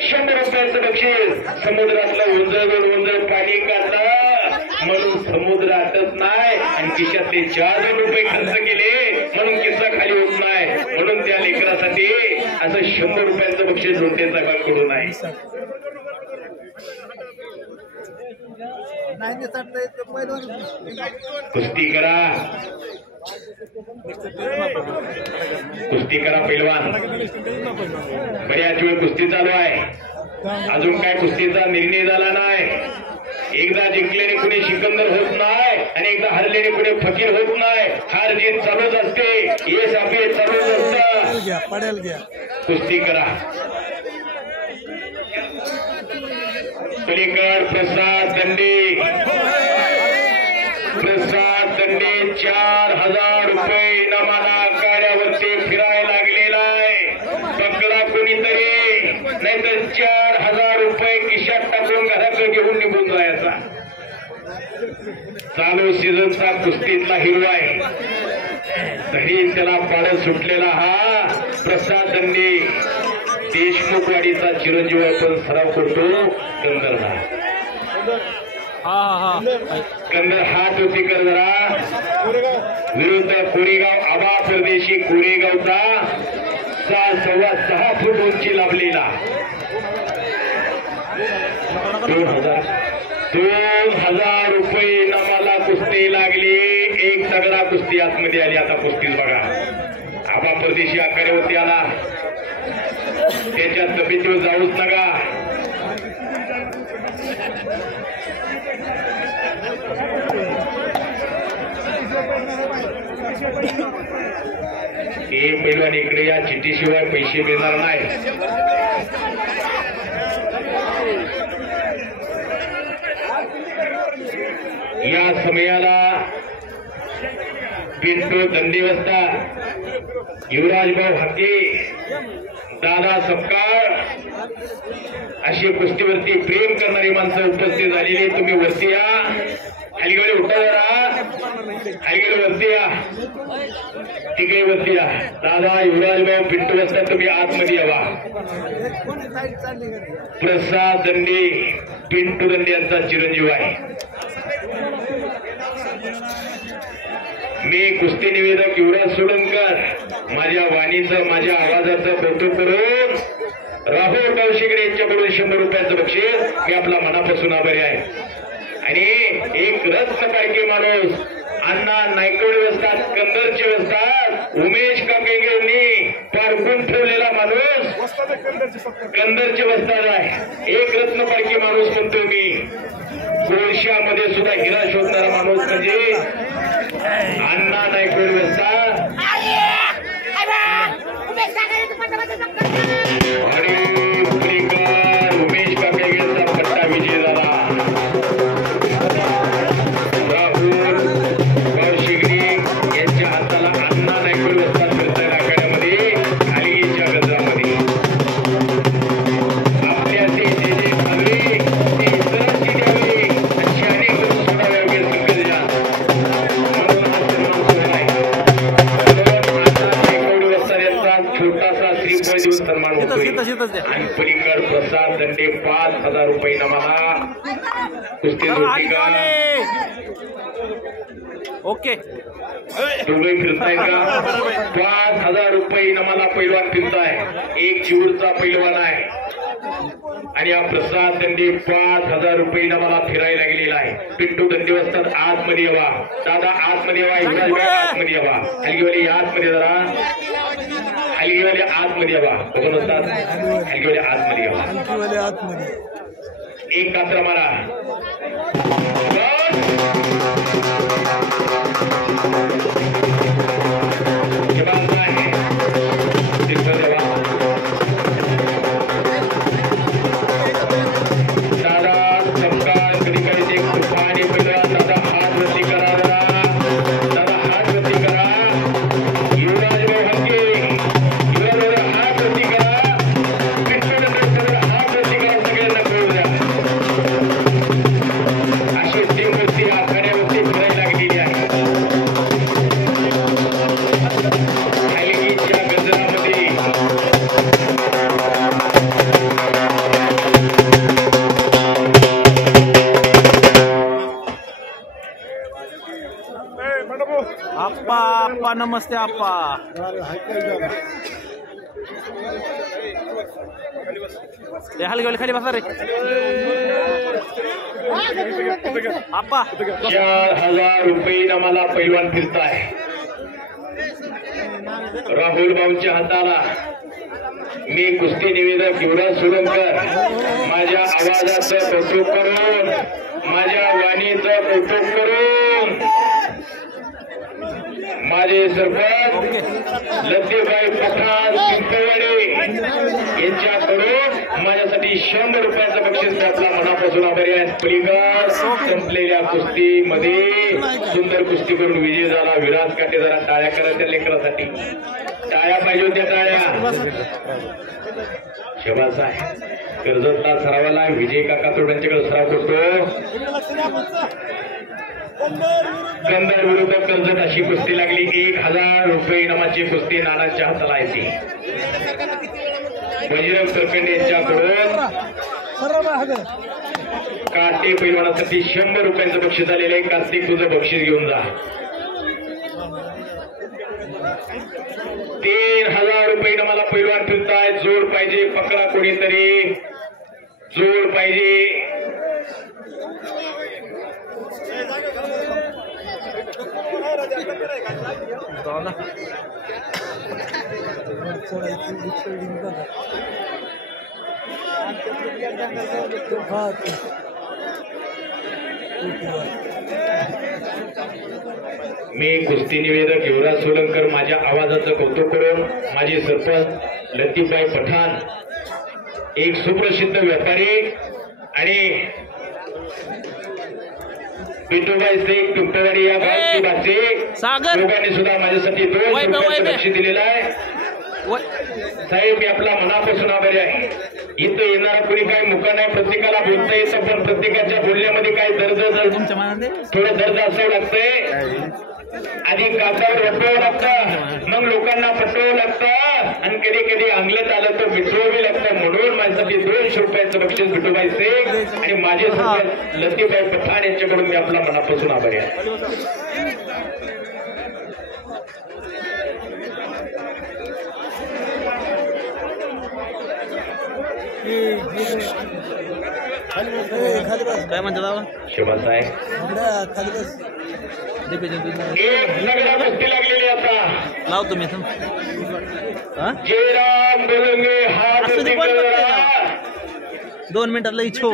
100 रुपयांचं बक्षीस. समुद्रातलं उंजळ पाणी काढलं म्हणून समुद्र आटत नाही आणि खिशातले 4 रुपये खर्च केले म्हणून किस्सा खाली होत नाही. म्हणून त्या लेकरासाठी असं 100 रुपयांचं बक्षीस लोंढेचा कडून आहे. कुस्ती करा. कुस्ती करा पैलवान. बऱ्याच वेळ कुस्ती चालू आहे. अजून काय कुस्तीचा निर्णय झाला नाही. एकदा जिंकल्याने कुणी सिकंदर होत नाही आणि एकदा हरल्याने कुणी फकीर होत नाही. हार जीत चालूच असते. यश अपयश चालूच असतं. कुस्ती करा. पलीकड प्रसाद दंडे. प्रसाद दंडे 4000 रुपये इनामाला आखाड्यावरती फिरायला लागलेला आहे. पकडा कोणीतरी, नाहीतर 4000 रुपये खिशात टाकून घराकडे घेऊन निघून जायचा. चालू सीझनचा कुस्तीतला हिरो आहे. तरी त्याला पाडत सुटलेला हा प्रसाद दंडे देशमुखवाडीचा चिरंजीव आपण सराव करतो. कंदरला कंदर हात होती कर जरा. विरुद्ध कोरेगाव आबा परदेशी कोरेगावचा 6.25 फूट उंची लाभलेला. 2000 रुपये इनामाला कुस्ती लागली. एक तगडा कुस्ती आतमध्ये आली. आता कुस्तीच बघा. आबा परदेशी आखाड्यावरती आला. त्याच्या तब्येतीवर जाऊच नका. हे पैलवान इकडे या चिठ्ठीशिवाय पैसे मिळणार नाही. या समयाला पिंटू दंडेवस्ता, युवराजभाऊ हाके, दादा सपकाळ अशी कुस्तीवरती प्रेम करणारी माणसं उपस्थित झालेली. तुम्ही वरती या. हलगेले उठा जरा. हलगेले वरती या. तिकडे वरती या. दादा युवराजभाऊ पिंटू वस्ता तुम्ही आतमध्ये यावा. प्रसाद दंडे पिंटू दंडे यांचा चिरंजीव आहे. मी कुस्ती निवेदक युवराज सोडणकर माझ्या वाणीचं माझ्या आवाजाचं कौतुक करून राहुल कौशिकडे यांच्याकडून 100 रुपयाचं बक्षीस मी आपला मनापासून आभारी आहे. आणि एक रत्न पाडके माणूस अण्णा नायकवडे वस्तात कंदरचे वस्तात उमेश काकेंनी पारखून ठेवलेला माणूस कंदरचे वस्तात आहे. एक रत्न पाडके माणूस म्हणतो मी. कोळशामध्ये सुद्धा हिरा शोधणारा माणूस म्हणजे अण्णा नायकवडे वस्तात. आणि उमेश काकेंचा पट्टा विजय झाला. राहुल कौशिकनी यांच्या हाताला अण्णा नायकवडे वस्तात फिरताय आखाड्यामध्ये हलगीच्या गजरामध्ये. आपल्या ते जे भागले ते इतरांशी द्यावे अशी अनेक सोडावे वगैरे संकेत द्या. म्हणून हा सन्मान सोहळा आहे. अण्णा नायकवडे वस्तात यांचा छोटासा श्रीफळ देऊन सन्मान होतोय. आणि पलीकड प्रसाद दंडे 5000 रुपये इनामाला कुस्ती जोडली का. ओके दोघे फिरताय का. 5000 रुपये इनामाला पैलवान फिरताय. एक चिवूरचा पैलवान आहे आणि हा प्रसाद दंडे 5000 रुपये इनामाला फिरायला गेलेला आहे. पिंटू दंडे वस्तात आतमध्ये यावा. दादा आतमध्ये यावा. युवराजभाई आतमध्ये यावा. हलगीवाले आतमध्ये जरा. हलगीवाले आतमध्ये यावा. बघून असतात हलगीवाले आतमध्ये यावा. एक कात्रा मारा. दादा सपकाळ कधी कधी ते कृपा आणि पहिला दादा हात वरती करा. दादा हात वरती करा. युवराजभाऊ हलके युवराजभाऊ हात वरती करा. पिंटू दंडे हात वरती करा. सगळ्यांना कळू द्या. अशी ती मूर्ती आखाड्यावरती फिरायला लागलेली आहे. हलगीच्या गजरामध्ये आप्पा आप्पा नमस्ते आप्पा. ते हलगेवाले खाली बसा रे आप्पा. 4000 रुपये इनामाला पैलवान फिरताय. राहुल भाऊंच्या हाताला मी कुस्ती निवेदक युवराज सोलंकर माझ्या आवाजाचं कौतुक करून माझ्या वाणीचं कौतुक करून माझे सरपंच लतीबाई पठाण पिंपळवाडी यांच्याकडून माझ्यासाठी 100 रुपयाचं बक्षीस आपला मनापासून आभारी आहे. पलीकड संपलेल्या कुस्तीमध्ये सुंदर कुस्ती करून विजय झाला विराज काटे. जरा टाळ्या करा त्या लेकरासाठी. टाळ्या पाहिजे होत्या टाळ्या. शेवाच आहे कर्जतला सरावाला विजय काका तोड्यांच्याकडे सराव करतो. कंदर विरुद्ध कर्जत अशी कुस्ती लागली. 1000 रुपये इनामाची कुस्ती नानाच्या हाताला येते. बजरंग सरकंडे यांच्याकडून काटे पैलवानासाठी 100 रुपयांचं बक्षीस आलेलं आहे. कार्तिक तुझं बक्षीस घेऊन जा. 3000 रुपये इनामाला पैलवान फिरताय. जोड पाहिजे पकडा कोणीतरी. जोड पाहिजे. मी कुस्ती निवेदक युवराज सोलंकर माझ्या आवाजाचं कौतुक करून माझे सरपंच लतीफबाई पठाण एक सुप्रसिद्ध व्यापारी आणि पिंटूबाई शेख पिंपळवाडी या गावची भाषे लोकांनी सुद्धा माझ्यासाठी 200 रुपयांचं बक्षीस दिलेलं आहे. साहेब मी आपला मनापासून आभारी आहे. इथं येणारा कोणी काही मुका नाही. प्रत्येकाला बोलता येतं पण प्रत्येकाच्या बोलण्यामध्ये काही थोडं दर्द असावं लागतंय. आधी काचावर रपवावं लागतं मग लोकांना पटवावं लागतं आणि कधी कधी अंगलत आलं तर मिटवावी लागतं. म्हणून माझ्यासाठी 200 रुपयाचं बक्षीस पिंटूबाई शेख आणि माझे सरपंच लतीफबाई पठाण यांच्याकडून मी आपला मनापासून आभारी आहे. काय म्हणतात शिवाच आहे. एक नगदा कुस्ती लागलेली आता लावतो मी जयराम बोलंगे हात 2 मिनिटातला इच्छो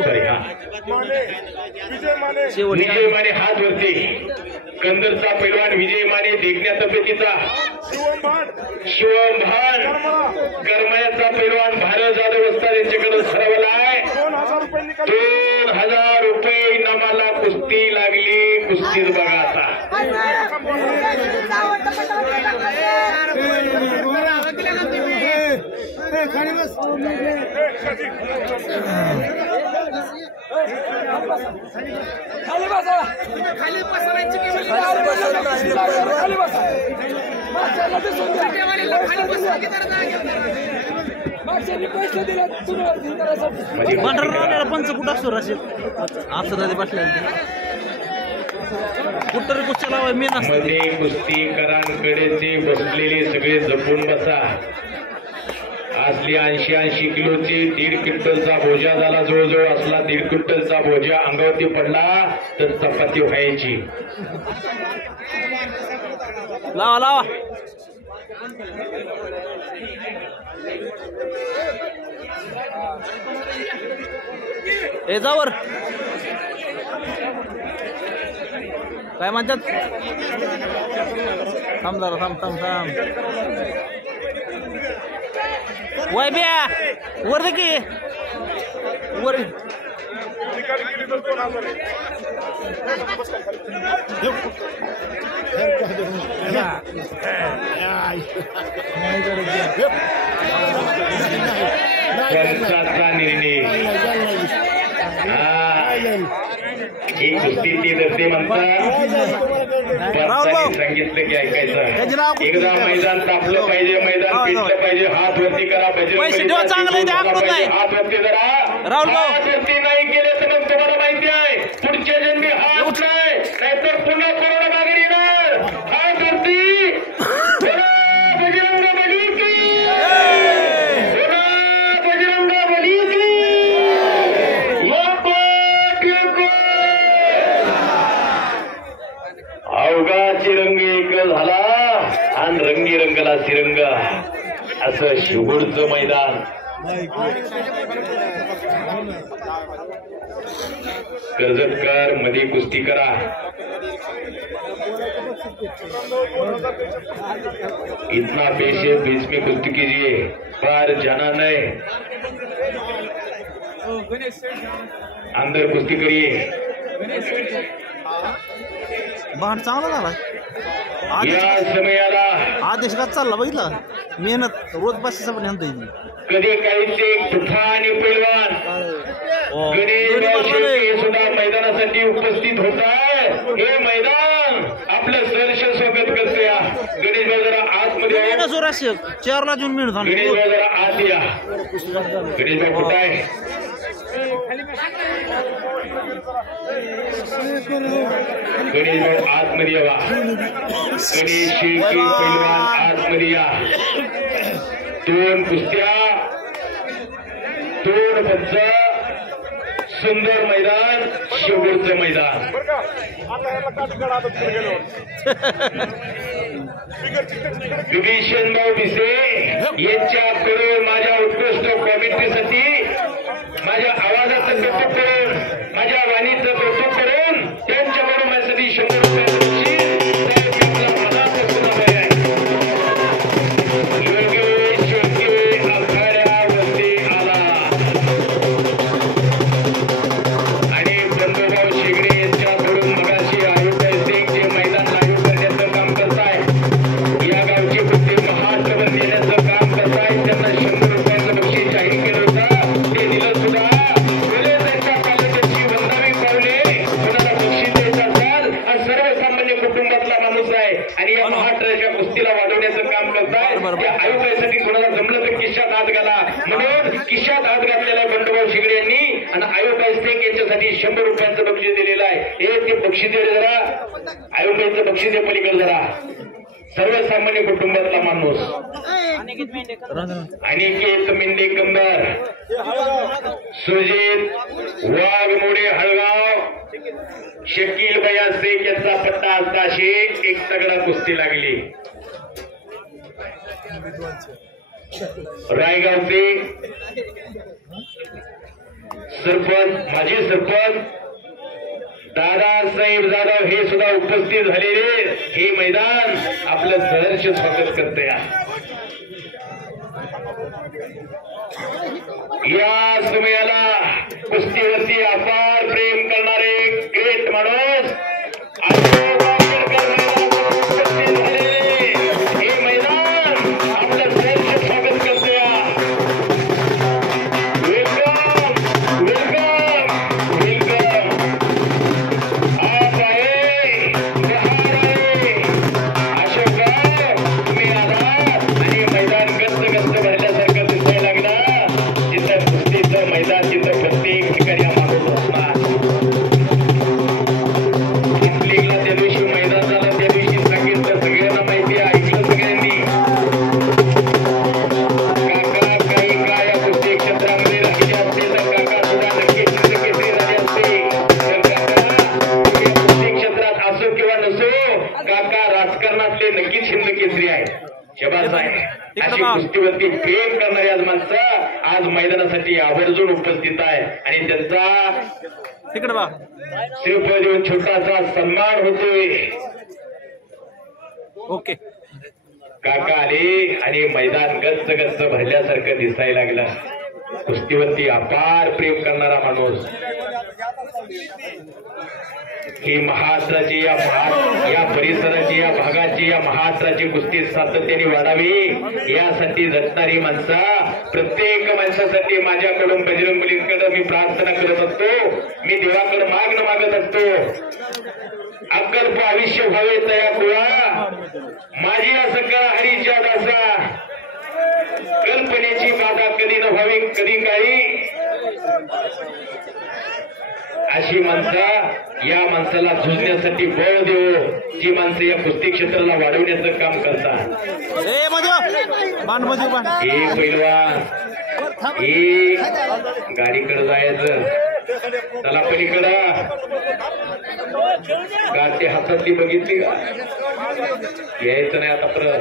विजय माने हात वरती. कंदरचा पैलवान विजय माने देखण्या तब्येतीचा शिवम भान करमायाचा पैलवान भारत जाधव वस्ताद यांच्याकडे सरावला आहे. 2000 रुपये इनामाला कुस्ती लागली. कुस्तीच बघा आता. पंच कुठं असतो रशीद असं बसले कुठं कुस्त्या लावाय मी मध्ये कुस्तीकरांकडेचे बसलेले सगळे जपून बसा. असली 80 किलोची 1.5 क्विंटलचा बोजा झाला. जवळजवळ असला 1.5 क्विंटलचा बोजा अंगावरती पडला तर चपाती व्हायची. लावा लावा. जावर काय म्हणतात. थांब जरा थांब. वय बिया वर दे की वर. निर्णय ही कुस्ती ती धरते म्हणतात. सांगितलं की ऐकायचं. एकदा मैदान तापलं पाहिजे. मैदान पेटलं पाहिजे. हात वरती करा. हात वरती करा. हात वरती नाही केले तर मग तुम्हाला माहिती आहे पुढच्या जन्मी हात नाही नाहीतर पुन्हा कोरोना मागे येणार. हात वरती बजरंग बली की. बजरंग बली की. अवघा चिरंगी एक झाला आणि रंगी रंगला तिरंग असं शिवगडचं मैदान. कर्जतकर मध्ये कुस्ती करा. इतना पेशे बीच में कुश्ती कीजिए, पर जाना नहीं, अंदर कुश्ती करिए. भांड चांगला झाला. या समयाला आदेश का चालला बघितला. मेहनत रोज 500 पण आणता येईल. कधी काही ते तुफानी पैलवान गणेश शेळके सुद्धा मैदानासाठी उपस्थित होत आहे. हे मैदान आपलं सहर्ष स्वागत करते. या गणेश भाऊ जरा आतमध्ये या. 4ला जून मिळून गणेश भाऊ जरा आत या. गणेश भाऊ कुठं आहे? गणेश भाऊ आतमध्ये यावा. गणेश शेळके पैलवान आतमध्ये या. 2 कुस्त्या, 2 पंच, सुंदर मैदान, शिवगडचं मैदान. विभीषण भाऊ भिसे यांच्याकडून माझ्या उत्कृष्ट कॉमेंट्रीसाठी माझ्या आवाजाचं कौतुक करून, माझ्या वाणीचं कौतुक करून त्यांच्याकडून माझ्यासाठी 100 रुपये बक्षीस पलीकडे जरा. सर्वसामान्य कुटुंबातला माणूस अनिकेत मेंढेकंबर, सुजित वाघमोडे हळगाव, शकील भैया शेख यांचा पत्ता असताशी एक तगडा कुस्ती लागली. रायगावचे सरपंच, माजी सरपंच दादासाहेब जाधव हे सुद्धा उपस्थित झालेले. हे मैदान आपलं सहर्ष स्वागत करते. या समयाला कुस्तीवरती अपार प्रेम करणारे ग्रेट माणूस हे मैदान आपलं सहर्ष स्वागत करते. Welcome welcome welcome. कुस्तीवरती प्रेम करणारी आज माणसं आज मैदानासाठी आवर्जून उपस्थित आहे. आणि त्यांचा श्रीफळ देऊन छोटासा सन्मान होतोय. ओके काका आले आणि मैदान गच्च गच्च भरल्यासारखं दिसायला लागलं. कुस्तीवरती अपार प्रेम करणारा माणूस. ही महाराष्ट्राची या परिसराची या भागाची या महाराष्ट्राची कुस्ती सातत्याने वाढावी यासाठी झटणारी माणसं प्रत्येक माणसासाठी माझ्याकडून बजरंगबलीकडे मी प्रार्थना करत असतो. मी देवाकडे मागत असतो. अकल्प आयुष्य व्हावे तया कुळा माझी असं करा हरीच्या दासा. कल्पनेची बाधा कधी न व्हावी कधी काही. अशी माणसं या माणसाला झुजण्यासाठी बळ देऊ. जी माणसं या कुस्ती क्षेत्राला वाढवण्याचं काम करतात. हे पैलवान हे गाडीकडे जायचं त्याला पलीकडं गाठी हातातली बघितली का यायचं नाही आता परत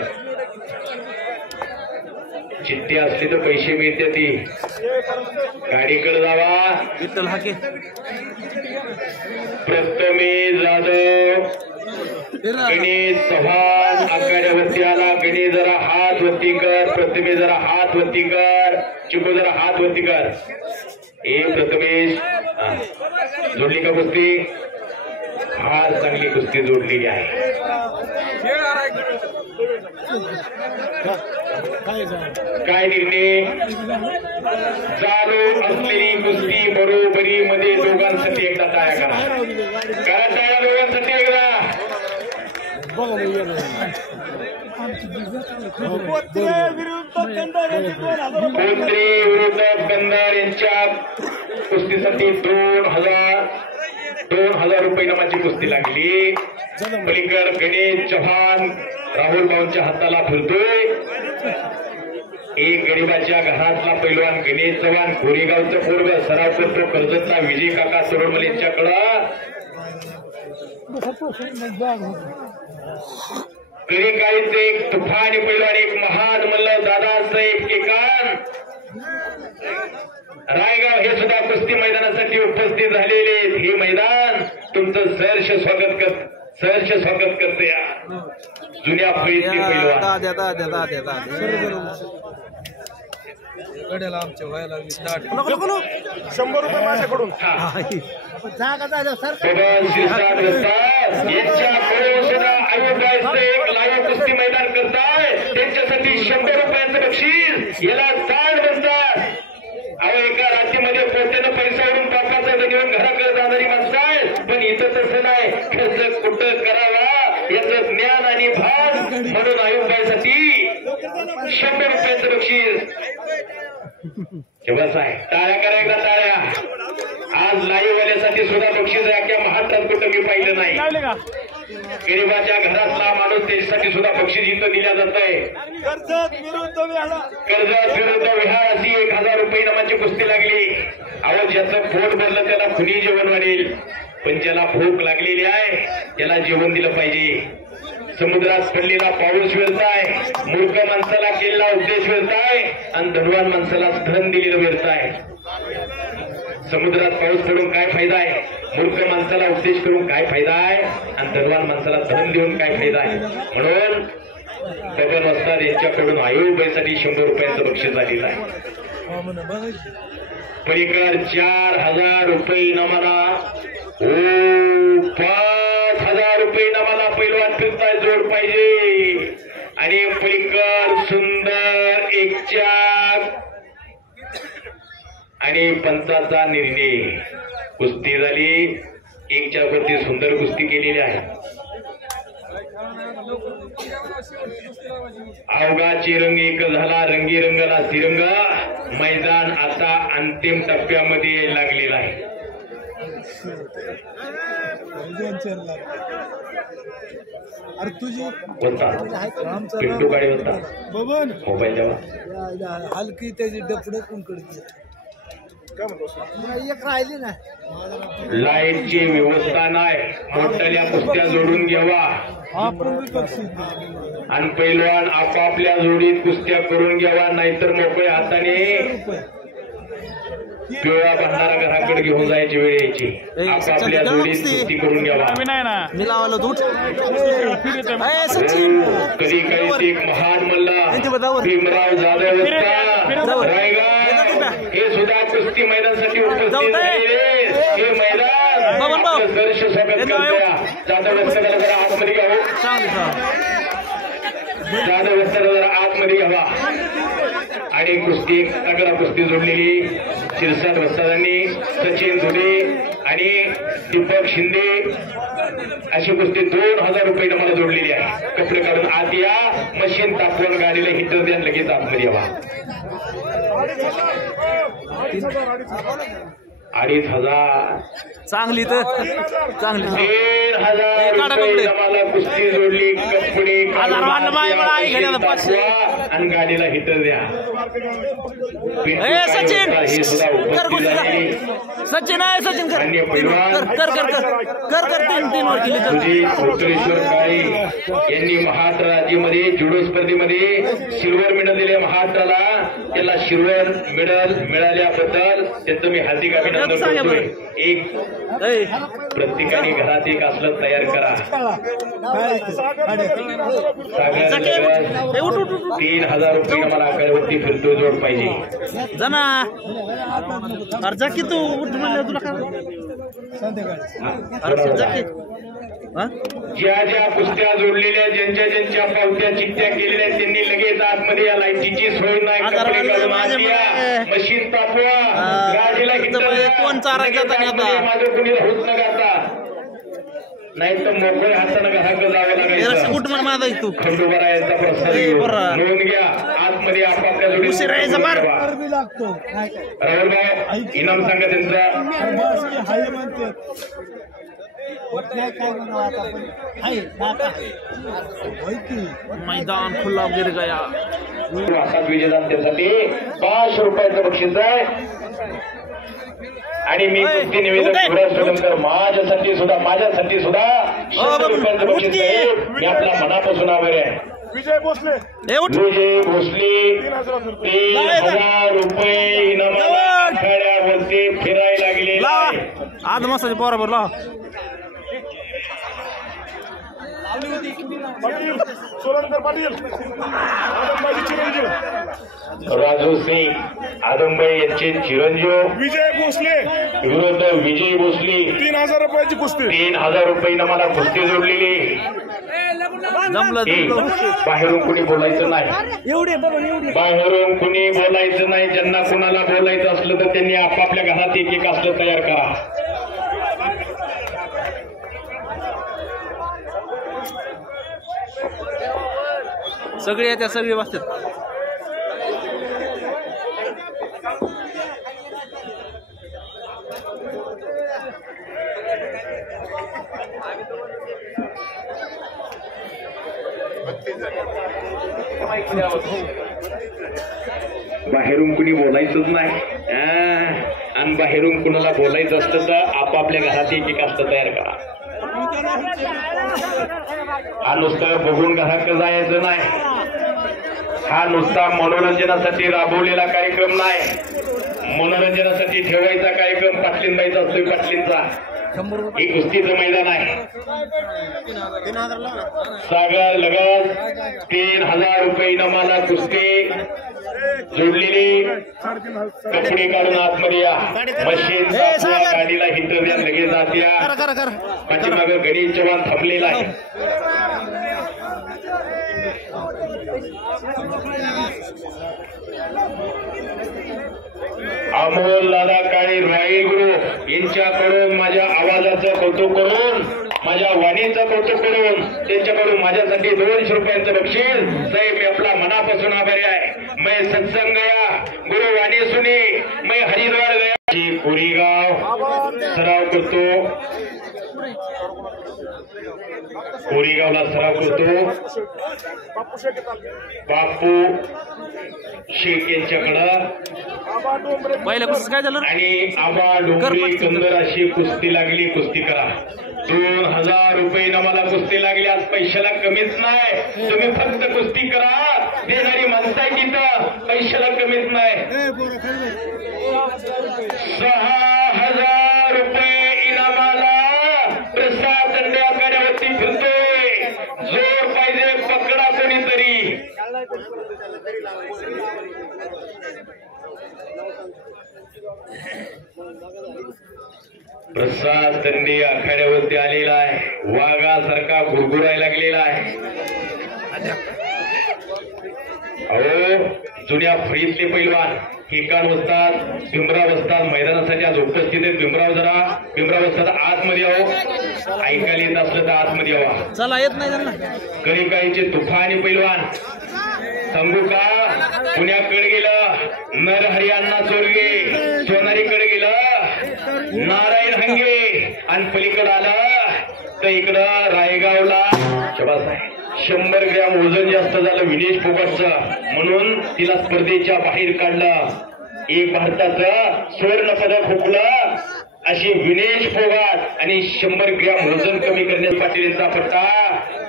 चिठ्ठी असली तर पैसे मिळते ती गाडीकडे जावा विठ्ठल हाके प्रथमेश जाधव गणेश चव्हाण आघाड्यावरती आला गणेश जरा हात वरती कर प्रथमेश जरा हात वरती कर चिकू जरा हात वरती कर प्रथमेश जोडली का कुस्ती हा चांगली कुस्ती जोडलेली आहे काय निर्णय चालू असलेली कुस्ती बरोबरीमध्ये दोघांसाठी एकदा टाळ्या करा टाळ्या दोघांसाठी एकदा कोत्रे विरुद्ध कंदार यांच्या कुस्तीसाठी 2000 रुपये नामाची कुस्ती लागली पलीकड गणेश चव्हाण राहुल भाऊंच्या हाताला फिरतोय एक गरीबाच्या घरातला पैलवान गणेश चव्हाण कोरेगावचं पोरग सराव करतो कर्जतचा विजय काका सोरमल यांच्याकडं करिकाळीचे एक तुफानी पैलवान एक महान मल्ल दादासाहेब केकान रायगाव हे सुद्धा कुस्ती मैदानासाठी उपस्थित झालेले हे मैदान तुमचं सहर्ष स्वागत करते जुन्या फळीतली पैलवान आमच्या व्हायला 100 रुपये माझ्याकडून एक लाईव्ह कुस्ती मैदान करताय त्यांच्यासाठी 100 रुपयांचं बक्षीस याला ताण म्हणतात अहो एका राज्यामध्ये कोट्यानं पैशावरून पापाचा घेऊन घराकडे जाणारी माणसं आहेत पण इथं तसं नाही खर्च कुठं करावा याचं ज्ञान आणि भान म्हणून आयुर्बाईसाठी 100 रुपयांचं बक्षीस आहे टाळ्या करा एकदा टाळ्या आज लाईव्ह वाल्यासाठी सुद्धा बक्षीस आहे महाराष्ट्रात कुठं मी पाहिलं नाही गरीबाच्या घरातला माणूस त्याच्यासाठी सुद्धा बक्षीस इथं दिल्या जात आहे कर्जत विरुद्ध विहार अशी 1000 रुपये नामाची कुस्ती लागली अहो ज्याचं पोट भरलं त्याला खुनी जेवण वाढेल पण ज्याला भूक लागलेली आहे त्याला जेवण दिलं पाहिजे समुद्रात पडलेला पाऊस व्यर्थाय मूर्ख माणसाला केलेला उपदेश व्यर्थाय आणि धनवान माणसाला धन दिलेलं व्यर्थाय समुद्रात पाऊस पडून काय फायदा आहे मूर्ख माणसाला उपदेश करून काय फायदा आहे आणि धनवान माणसाला धन देऊन काय फायदा आहे म्हणून बबन वस्ताद यांच्याकडून आयुर्बाईसाठी 100 रुपयांचं बक्षीस झालेलं आहे पलीकड 4000 रुपये इनामाला 5000 रुपये इनामाला पैलवान फिरताय जोड पाहिजे आणि पलीकड सुंदर एक चाक आणि पंचाचा निर्णय कुस्ती झाली एक चाकवरती सुंदर कुस्ती केलेली आहे अवघा रंग एक झाला रंगीरंगाला तिरंग मैदान आता अंतिम टप्प्यामध्ये यायला लागलेला आहे अरे तुझी होता पिंटू गाडी होता बबन मोबाईल द्यावा हलकी त्याची डपडे कोण करते एक राहिली ना लाईटची व्यवस्था नाही मोठ्या कुस्त्या जोडून घ्यावा आणि पैलवान आपापल्या जोडीत कुस्त्या करून घ्यावा नाहीतर मोकळ्या हाताने पिवळा बंधारा घराकडे घेऊन जायची वेळ यायची आपापल्या जोडीत कुस्ती करून घ्यावा कधी काही एक महान मल्ला भीमराव जाधव रायगड हे सुद्धा कुस्ती मैदानासाठी उपस्थित झालेले हे मैदान सहर्ष स्वागत करतोया जाधव वस्ताला जरा आतमध्ये घ्यावं जाधव वस्ताला जरा आतमध्ये घ्यावा आणि कुस्ती तगडा कुस्ती जोडलेली शिरसाट वस्तादांनी सचिन धुडे आणि दीपक शिंदे अशी कुस्ती 2000 रुपये मला जोडलेली आहे कपडे काढून आत या मशीन तापवून गाडीला हिटर द्या लगेच आतमध्ये यावा 2500 चांगली तर चांगली 3000 रुपये मला कुस्ती जोडली कपडे हजार वाढलं माय मला आई घरी आता 500 आणि गाडीला हिटर द्या. ए सचिन हे सुद्धा कर उपस्थित झाले. सचिन आहे सचिन कर अन्य पैलवान कर कर कर कर 3 वर केली तुझी उत्तरेश्वर काळे यांनी महाराष्ट्र राज्यामध्ये जुडो स्पर्धेमध्ये सिल्वर मेडल दिले. महाराष्ट्राला त्याला सिल्वर मेडल मिळाल्याबद्दल त्यांचं मी हार्दिक अभिनंदन करतोय. एक प्रत्येकाने घरात एक असलं तयार करा. ए उठ उठ उठ 3000 रुपये मला आकड्यावरती फिरतो जोड पाहिजे. जाना अर्जा की तू उठ म्हणलं तुला काय अर्जा जा की हा ज्या ज्या कुस्त्या जोडलेल्या ज्यांच्या पावत्या चिठ्ठ्या केलेल्या आहेत त्यांनी लगेच आतमध्ये या लाईटीची सोय नाही. कपडे काढून आत या. मशीन तापवा. गाडीला कोण चारायचं आता नाही आता माझं कुणी होत न गाता नाही तर मोकळ्या हातानं घराकडे जावं लागायचं. कुठ म्हण माझा तू खंडोबा यांचा प्रसाद घेऊन नोंद घ्या. आतमध्ये आपापल्या जोडी उशीर आहे जमार राहुलभाऊ इनाम सांगा त्यांचा. मैदान खुला गिर गया. असाच विजेता त्यासाठी 500 रुपयाचं बक्षीस आहे. आणि मी कुस्ती निवेदन माझ्यासाठी सुद्धा 100 रुपयाचं बक्षीस आहे. मी आपल्या मनापासून आभारी आहे. विजय भोसले विजय भोसले 3000 रुपये इनामाला आखाड्यावरती फिरायला लागले. आज मस्त बरोबर लाव पाटील सोलनकर पाटील चिरंजीव राजू सिंग आदमबाई यांचे चिरंजीव विजय भोसले विरुद्ध विजय भोसले 3000 रुपयाची कुस्ती. 3000 रुपये इनामाला कुस्ती जोडलेली. बाहेरून कुणी बोलायचं नाही. बाहेरून कुणी बोलायचं नाही. ज्यांना कुणाला बोलायचं असलं तर त्यांनी आपापल्या घरात एक एक असलं तयार करा. सगळे येत्या सगळे बसतात. बाहेरून कुणी बोलायचंच नाही. आणि बाहेरून कुणाला बोलायचं असतं तर आपापल्या घरात एक एक असतं तयार करा. हा नुसतं बघून घरात जायचं नाही. हा नुसता मनोरंजनासाठी राबवलेला कार्यक्रम नाही. मनोरंजनासाठी ठेवायचा कार्यक्रम पाटलींबाईचा असतोय. पाटलींचा हे कुस्तीचं मैदान आहे. सागर लगत 3000 रुपये इनामाला कुस्ती जोडलेली. कपडे काढून आतमध्ये या. मशीन गाडीला हिटर द्या. लगेच आत या. पाठीमागं गणेश चव्हाण थांबलेला आहे. अमोल दादा काळे राईल गुरु यांच्याकडून माझ्या आवाजाचं कौतुक करून माझ्या वाणीचं कौतुक करून त्यांच्याकडून माझ्यासाठी 200 रुपयांचं बक्षीस. साहेब मी आपला मनापासून आभारी आहे. मैं सत्संग गया गुरु वाणी सुनी. मैं हरिद्वार गया. कोरीगाव सराव करतो. कोरीगावला सराव करतो. बापू शेख यांच्याकडं पहिल्या कुस्ती काय झालं आणि आबा डोंगरे कंदर अशी कुस्ती लागली. कुस्ती करा. 2000 रुपये इनामाला कुस्ती लागली. आज पैशाला कमीच नाही. तुम्ही फक्त कुस्ती करा. देणारी माणसं आहे तिथं. पैशाला कमीच नाही. 6000 रुपये इनामाला प्रसाद दंडे आखाड्यावरती फिरतोय. जोर पाहिजे पकडा कोणीतरी. प्रसाद दंडे आखाड्यावरती आलेला आहे. वाघासारखा गुरगुरायला लागलेला आहे. अहो जुन्या फळीतले पैलवान ठिकाण वसतात. भीमराव वसतात. मैदानासाठी आज उपस्थित आहेत. भीमराव वसतात. आतमध्ये यावं. ऐकायला येत असलं तर आतमध्ये यावा. चला येत नाही त्यांना. कळीकाळीचे तुफानी पैलवान सांगू का. पुण्याकडे गेलं नरहरी अण्णा चोरगे. सोनारीकडे गेलं नारायण हंगे. आणि पलीकडे आलं तर इकडं रायगावला 100 ग्रॅम वजन जास्त झालं विनेश फोगाटचं, म्हणून तिला स्पर्धेच्या बाहेर काढलं. एक भारताचं सुवर्ण पदक हुकलं अशी विनेश फोगाट आणि 100 ग्रॅम वजन कमी करण्यास पाटीलचा पट्टा.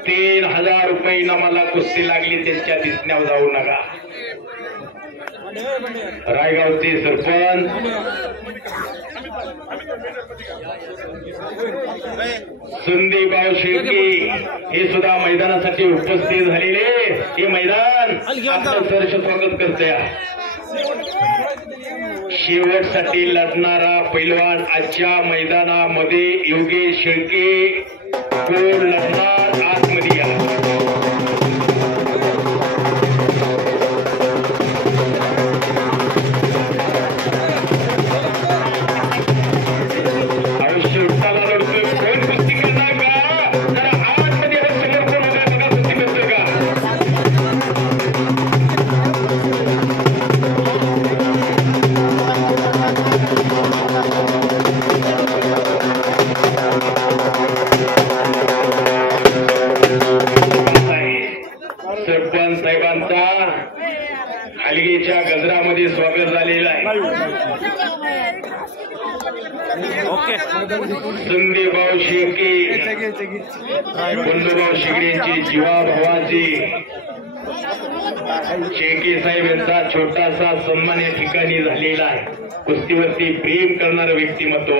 3000 रुपये इनामाला कुस्ती लागली. त्यांच्या दिसण्यावर जाऊ नका. रायगावचे सरपंच संदीपराव शेळके हे सुद्धा मैदानासाठी उपस्थित झालेले. हे मैदान आपलं सहर्ष स्वागत करते. शेवटसाठी लढणारा पैलवान आजच्या मैदानामध्ये योगेश शेळके कोण लढणार आतमध्ये या. सरपंच साहेबांचा हलगीच्या गजरामध्ये स्वागत झालेलं आहे. ओके संदीपराव शेळके बंधुभाऊ शिगरेंची जीवाभावाची शेळके साहेब यांचा छोटासा सन्मान या ठिकाणी झालेला आहे. कुस्तीवरती प्रेम करणारं व्यक्तिमत्व.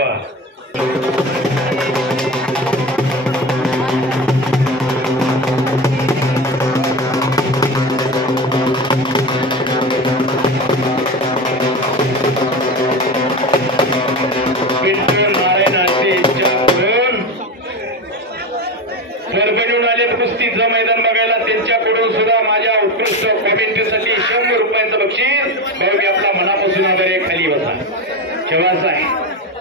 परभणीहून आलेत कुस्तीचं मैदान बघायला. त्यांच्याकडून सुद्धा माझ्या उत्कृष्ट कॉमेंट्रीसाठी 100 रुपयांचं बक्षीस. भाऊ मी आपला मनापासून आभार आहे. खाली बसा. ठेवायचं आहे.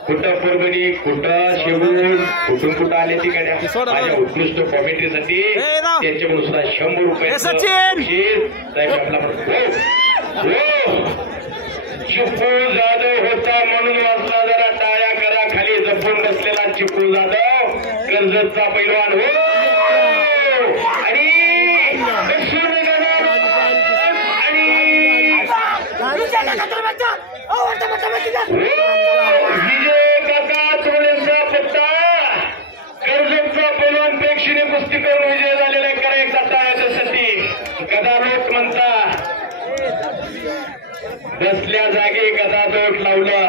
कुठं परभणी, कुठं शेवूर, कुठून आले ती गाड्या. माझ्या उत्कृष्ट कॉमेंट्रीसाठी त्यांच्याकडून सुद्धा 100 रुपयांचं बक्षीस. साहेब आपला चिपू जाधव होता म्हणून वाचला. जरा टाळ्या करा. खाली जपून बसलेला चिपू जाधव कर्जतचा पैलवान हो. आणि विजय काका चोळेंचा पट्टा. कर्जतचा पैलवान प्रेक्षणीय कुस्ती करून विजय झालेला आहे. करा एकदा टाळ्यासाठी. गदालोट म्हणता बसल्या जागी गदालोट लावलं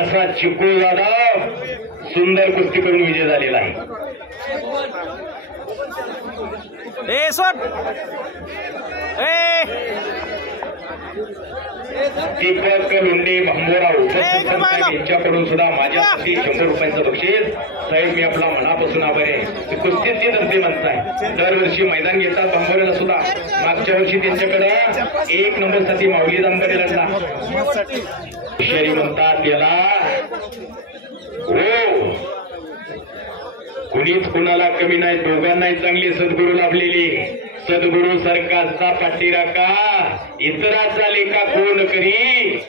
असा चिपू जाधव सुंदर कुस्ती करून विजय झालेला आहे. ए सोड दीपक लोंढे भांबोराव यांच्याकडून सुद्धा माझ्यासाठी 100 रुपयांचं बक्षीस. साहेब मी आपला मनापासून आभार आहे. कुस्तीत ती धरते माणसं आहे. दरवर्षी मैदान घेतात भांबोऱ्याला सुद्धा. मागच्या वर्षी त्यांच्याकडे 1 नंबरसाठी माऊली दांबरे लढला. शरी म्हणतात याला हो. कुणीच कुणाला कमी नाही. दोघांनाही चांगली सद्गुरू लाभलेली. सद्गुरू सरकारचा पाठीराखा इतराचा लेखा कोण करी.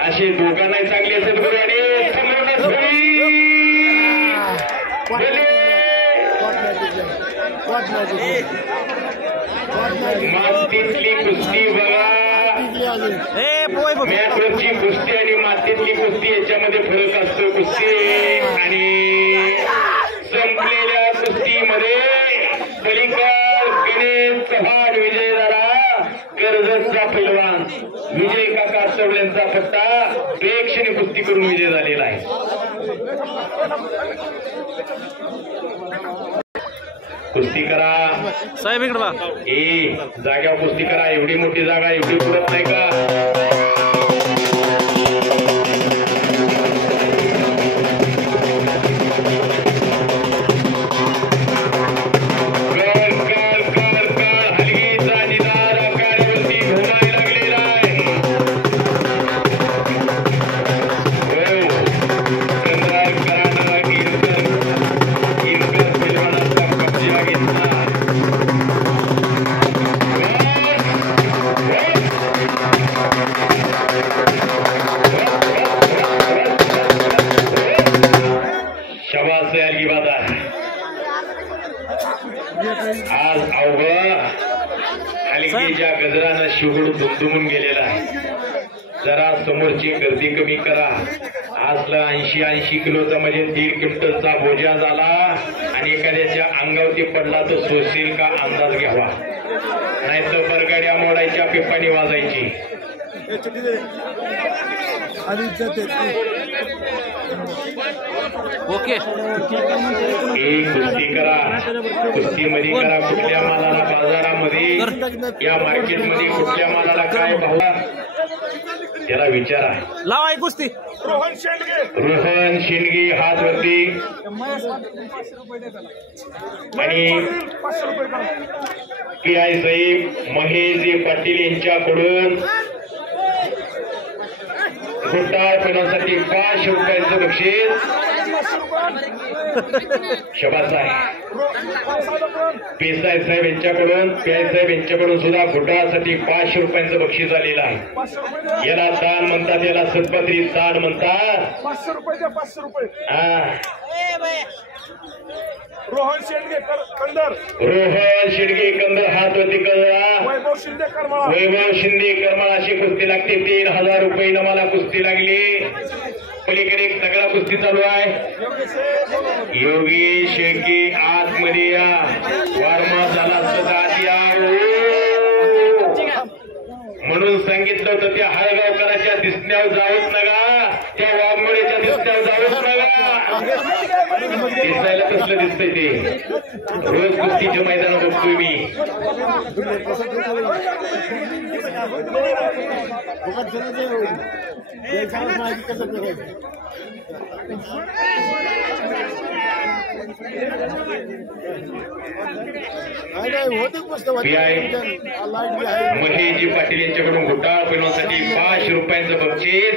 असे दोघांनाही चांगले सद्गुरू आणि मातीतली कुस्ती बघा. मॅटवरची कुस्ती आणि मातीतली कुस्ती याच्यामध्ये फरक असतो. कुस्ती आणि संपलेल्या कुस्तीमध्ये पलीकड गणेश चव्हाण विजय झाला. कर्जतचा पैलवान विजय काका चवलेंचा पट्टा. प्रेक्षणीय कुस्ती करून विजय झालेला आहे. कुस्ती करा साहेब इकडे बा. जाग्यावर कुस्ती करा. एवढी मोठी जागा एवढी पुरत नाही का. हलकीच्या गजरानं शिवड दुमदुमून गेलेला आहे. जरा समोरची गर्दी कमी करा. आजला 80 किलोचा म्हणजे 1.5 क्विंटलचा बोजा झाला आणि एखाद्याच्या अंगावरती पडला तर सोशील का अंदाज घ्यावा, नाहीतर बरगाड्या मोडायच्या, पिपाणी वाजायची. ओके एक कुस्ती करा, कुस्तीमध्ये करा. कुठल्या मालाला बाजारामध्ये, या मार्केटमध्ये कुठल्या मालाला काय भाव त्याला विचारा. लावा एक कुस्ती. रोहन शेंडगे. रोहन शेंडगे हात वरती आणि 500 रुपये करा. PI साहेब महेशजी पाटील यांच्याकडून गुट्टाळ पेण्यासाठी 500 रुपयांचं बक्षीस. शबास आहे. पेसाई साहेब यांच्याकडून सुद्धा घोटाळ्यासाठी 500 रुपयांचं बक्षीस आलेलं आहे. याला दान म्हणतात, याला सत्पत्री दान म्हणतात. 500 रुपये द्या. 500 रुपये. रोहन शेंडगे कंदर हात होती कळला. वैभव शिंदे करमाळा अशी कुस्ती लागते. 3000 रुपये मला कुस्ती लागली. पलीकडे एक तगडा कुस्ती चालू आहे. योगेश शेळके आतमध्ये या. वारमा झाला सदात या. म्हणून सांगितलं होतं त्या हळगावकराच्या दिसण्यावर जाऊच नका, त्या वाघमोड्याच्या दिसण्यावर जाऊच नका. दिसायला कसलं दिसतंय ते. रोज कुस्तीच्या मैदानात बघतोय मी. महेशजी पाटील यांच्याकडून घोटाळ पेलवासाठी 500 रुपयांचं बक्षीस.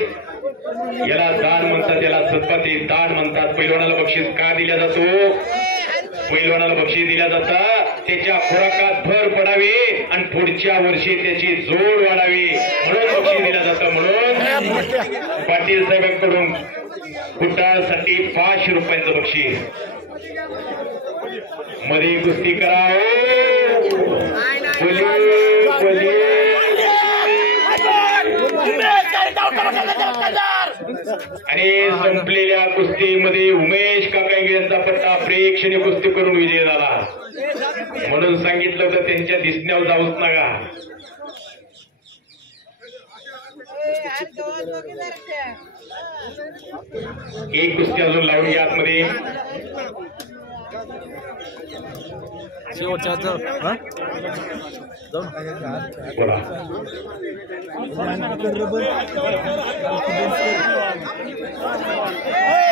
याला दान म्हणतात, याला सत्पथी दान म्हणतात. पैलवानाला बक्षीस का दिला जातो? पैलवानाला बक्षीस दिल्या जातं त्याच्या खुराकात भर पडावी आणि पुढच्या वर्षी त्याची जोड वाढावी म्हणून बक्षीस दिलं जातं. म्हणून पाटील साहेबांकडून घोटाळ्यासाठी 500 रुपयांचं बक्षीस. मध्ये कुस्ती करा. आणि संपलेल्या कुस्तीमध्ये उमेश काकांगे यांचा पट्टा प्रेक्षणीय कुस्ती करून विजय झाला. म्हणून सांगितलं होतं त्यांच्या दिसण्यावर जाऊच नका. एक कुस्ती अजून लावून घ्या आतमध्ये. शेवटच्या बोला.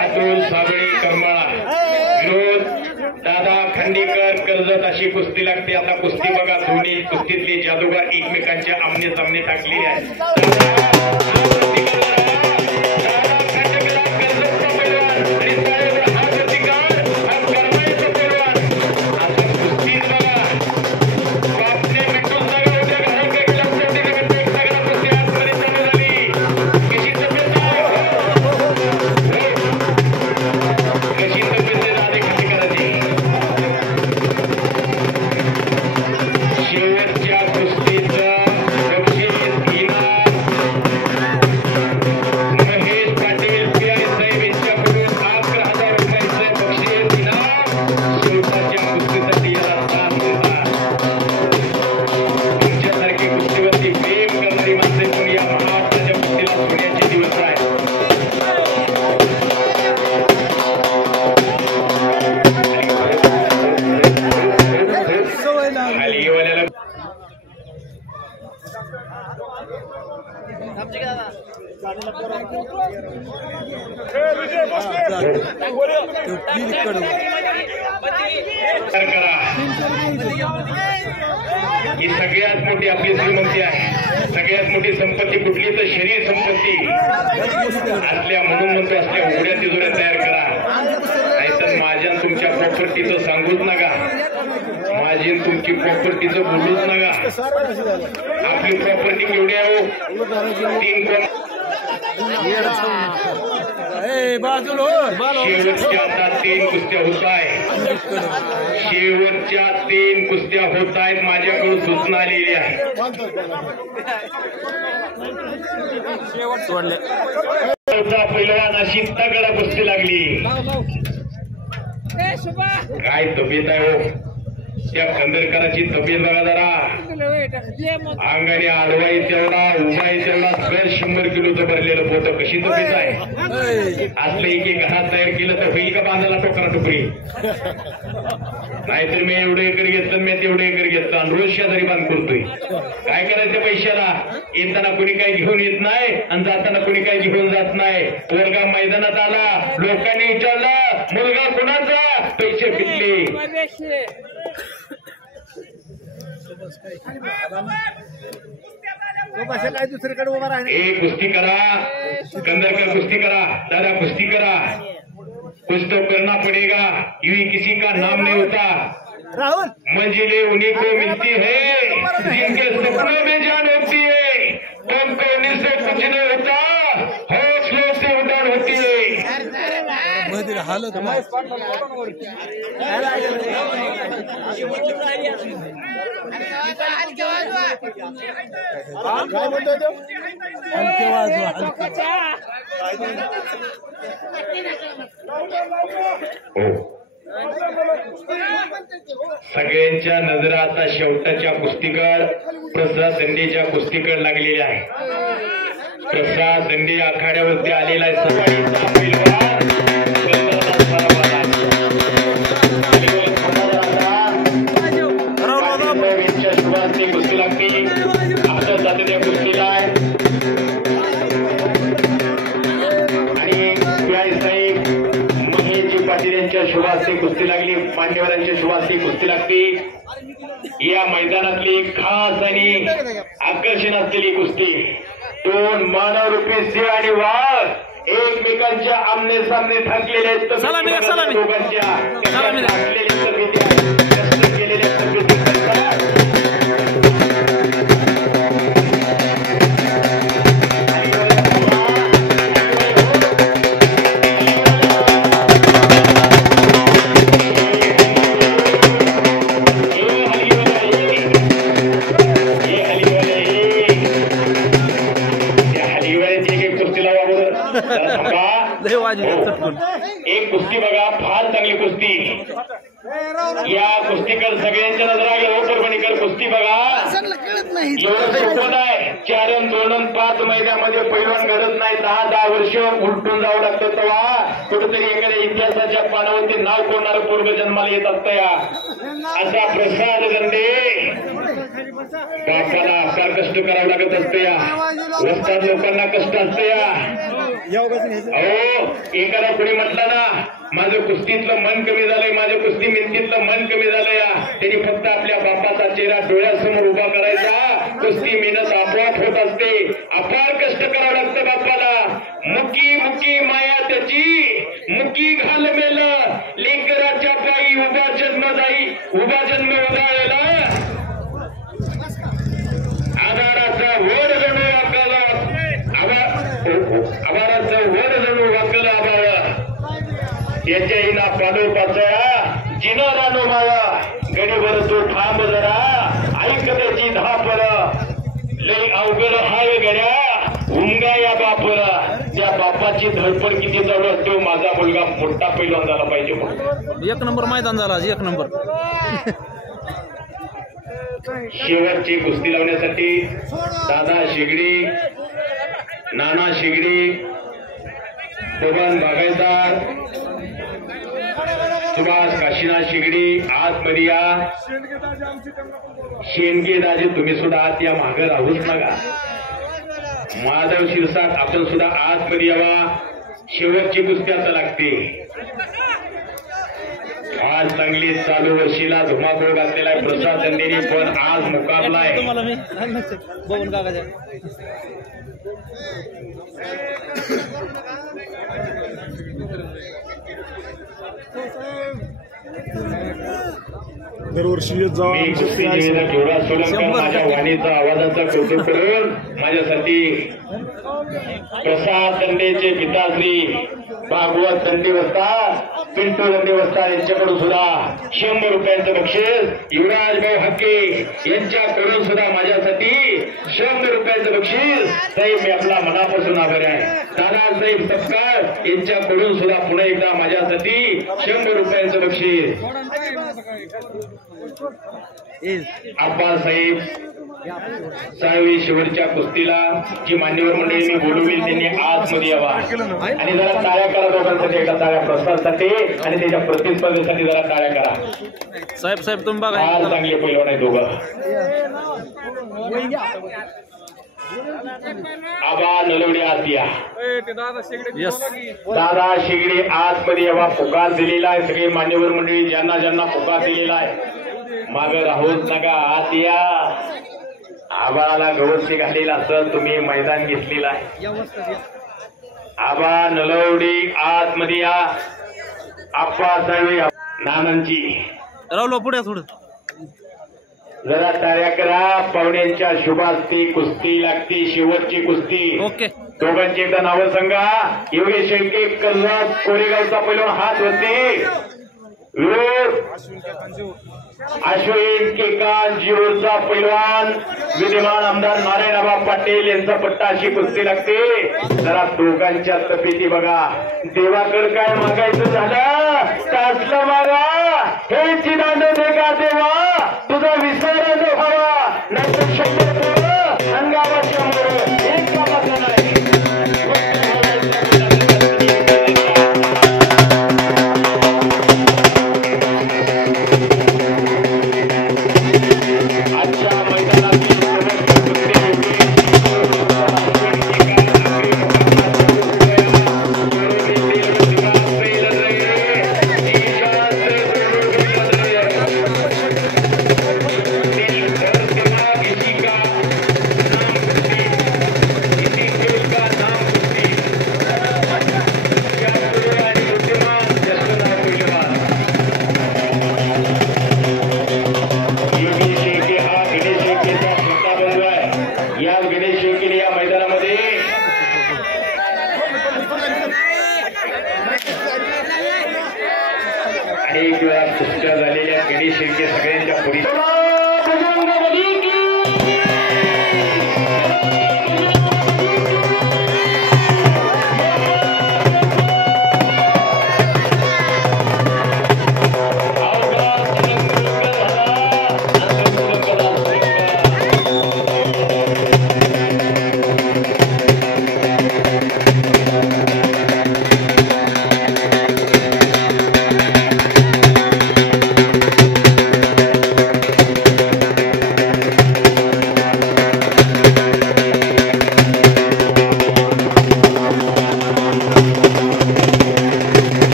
अतुल साबळे करमाळा विरोध दादा खांडेकर कर्जत अशी कुस्ती लागते. आता कुस्ती बघा, दोन्ही कुस्तीतले जादूगार एकमेकांच्या आमने सामने टाकले आहेत. ही सगळ्यात मोठी आपली श्रीमंती आहे. सगळ्यात मोठी संपत्ती कुठली तर शरीर संपत्ती असल्या, म्हणून म्हणतो असल्या उघड्या तिजोऱ्या तयार करा. नाहीतर माझ्या तुमच्या प्रॉपर्टीचं सांगूच नका, माझी तुमची प्रॉपर्टीचं बोलूच नका. आपली प्रॉपर्टी केवढी आहे हो? 3 शेवटच्या आता 3 कुस्त्या होत आहे. शेवटच्या 3 कुस्त्या होत आहेत. माझ्याकडून सूचना आलेली आहे. सोडले पहिलवान अशी तगडा कुस्ती लागली. काय तब्येत आहे हो त्या खंदरकराची तब्येत बघा जरा. अंगाने आडवाई तेवढा उभाई तेवढा सर 100 किलोचं भरलेलं पोतं. कशी तब्येत आहे. असलं एक घरात तयार केलं तर होईल का बांधायला टोकरा टोकरी. नाहीतर मी एवढं एकर घेतलं मी तेवढं एकर घेतलं आणि रोज शेजारी बांध करतोय. काय करायचं पैशाला. येताना कोणी काही घेऊन येत नाही आणि जाताना कोणी काही घेऊन जात नाही. वर्गा मैदानात आला लोकांनी विचारलं मुलगा कुणाचा. पैसे फिटले. काय दुसरीकडे उभा राहिले. कुस्ती करा कंदरकर कुस्ती करा दादा कुस्ती करा. कुछ तो करना पड़ेगा. यूं किसी का नाम नहीं होता. राहुल मंजिलें उन्हीं को मिलती है जिनके सपनों में जान होती है. तुमको उन्हीं से कुछ नहीं होता. हौसलों से उड़ान होती है. काय म्हणतोय तो. सगळ्यांच्या नजरा आता शेवटाच्या कुस्तीकर प्रसाद दंडेच्या कुस्तीकर लागलेल्या आहे. प्रसाद दंडे आखाड्यावरती आलेला आहे. सवारीचा पैलवान शुभांती कुस्ती लागते. आता जाते त्या कुस्तीला आणि साहेब महेशजी पाटील यांच्या शुभांती कुस्ती लागली. मान्यवरांच्या शुभांती कुस्ती लागते. या मैदानातली खास आणि आकर्षण असलेली कुस्ती. 2 मानवरूपी सिंह आणि वाघ एकमेकांच्या आमने सामने ठाकलेले आहेत. दोघांच्या ठाकलेल्या तब्येती कष्ट केलेल्या तब्येती एक कुस्ती बघा फार चांगली कुस्ती. या कुस्तीकर सगळ्यांच्या नजरा घेऊ परभणीकर कुस्ती बघा. एवढं सोपं आहे. 4 अन 2 अन 5 महिन्यामध्ये पैलवान घडत नाही. 10 वर्ष उलटून जावं लागतं. तेव्हा कुठेतरी एखाद्या इतिहासाच्या पानावरती नाव कोणारं पूर्व जन्माला येत असतं. या असा प्रसाद दंडे बापाला फार कष्ट करावं लागत असतं. या वस्ताद लोकांना कष्ट असतं. या अहो एखादा कोणी म्हटलं ना माझं कुस्तीतलं मन कमी झालंय माझ्या कुस्ती मेहनतीतलं मन कमी झालं. या त्यांनी फक्त आपल्या बापाचा चेहरा डोळ्यासमोर उभा करायचा. कुस्ती मेहनत आपोआप होत असते. अपार कष्ट करावं लागतं बापाला. मुकी मुकी माया त्याची मुकी घाल मेलं लेकराच्या पायी उभा जन्म जाई उभा जन्म उधाळलेला आधाराचा वर जणू वाकला आभाराचं वर जणू वाकलं आभाळ. याच्या हिना पाडोपाचा जिना रानो माया गडीवर तो थांब जरा ऐक त्याची धापर. लई अवघड हाय गड्या उंगा या बापर. त्या बापाची धडपड किती चालू असतो. माझा मुलगा मोठा पैलवान झाला पाहिजे म्हणून 1 नंबर मैदान झाला. 1 नंबर. शेवटची कुस्ती लावण्यासाठी दादा शेगडी नाना शेगडी बबन बागायतदार सुभाष काशीनाथ शेगडी आतमध्ये या. शेंडगे दाजे तुम्ही सुद्धा आत या. मागं राहूच नका. माधव शिरसाट आपण सुद्धा आतमध्ये यावा. शेवटची कुस्ती आता लागते. आज चांगली चालू वर्षीला धुमाकूळ घातलेला आहे प्रसाद दंडेनी. पण आज मुकाबला आहे. तुम्हाला मी बघून काकाच्या दरवर्षी येत जावा. मी कुस्ती निवेदक युवराज सोलंकर माझ्या वाणीचा आवाजाचा कौतुक करून माझ्यासाठी प्रसाद दंडेचे पिताश्री भागवत दंडेवस्ता पिंटू दंडेवस्ता यांच्याकडून सुद्धा 100 रुपयांचं बक्षीस युवराजभाऊ हक्के यांच्याकडून सुद्धा माझ्यासाठी 100 रुपयांचं बक्षीस. साहेब मी आपला मनापासून आभारी आहे. दादासाहेब सपकाळ यांच्याकडून सुद्धा पुन्हा एकदा माझ्यासाठी 100 रुपयांचं बक्षीस. आप्पासाहेब साळवी शेवटच्या कुस्तीला जी मान्यवर मंडळींनी बोलवली त्यांनी आतमध्ये यावा आणि जरा टाळ्या करा दोघांसाठी. एका टाळ्या प्रसादसाठी आणि त्याच्या प्रतिस्पर्धेसाठी जरा टाळ्या करा. साहेब तुम्ही बघा फार चांगले पैलवान आहे दोघं. आबा नलवडे आत या. यस दादा शेगडे आतमध्ये यावा. पुकार दिलेला आहे. सगळे मान्यवर मंडळी ज्यांना ज्यांना पुकार दिलेला आहे मागे राहूच नका, आत या. आबाला गवसणी घालेला असं तुम्ही मैदान घेतलेलं आहे. आबा नलवडी आतमध्ये या. आप्पा साळवे नानांची राहुल पुढे थोडं जरा टाळ्या करा. पाहुण्यांच्या शुभास्ती कुस्ती लागती. शेवटची कुस्ती. ओके दोघांची एकदा नावं सांगा. योगेश शेळके कर्जत कोरेगावचा पैलवान हात वरती. अश्विन केकांत जीवरचा पैलवान विद्यमान आमदार नारायणआबा पाटील यांचा पट्टा अशी कुस्ती लागते. जरा दोघांच्या तब्येती बघा. देवाकडे काय मागायचं झालं तासला मागा. हे चिदांड दे का देवा तुझा विसर व्हावा नाही तर शक्य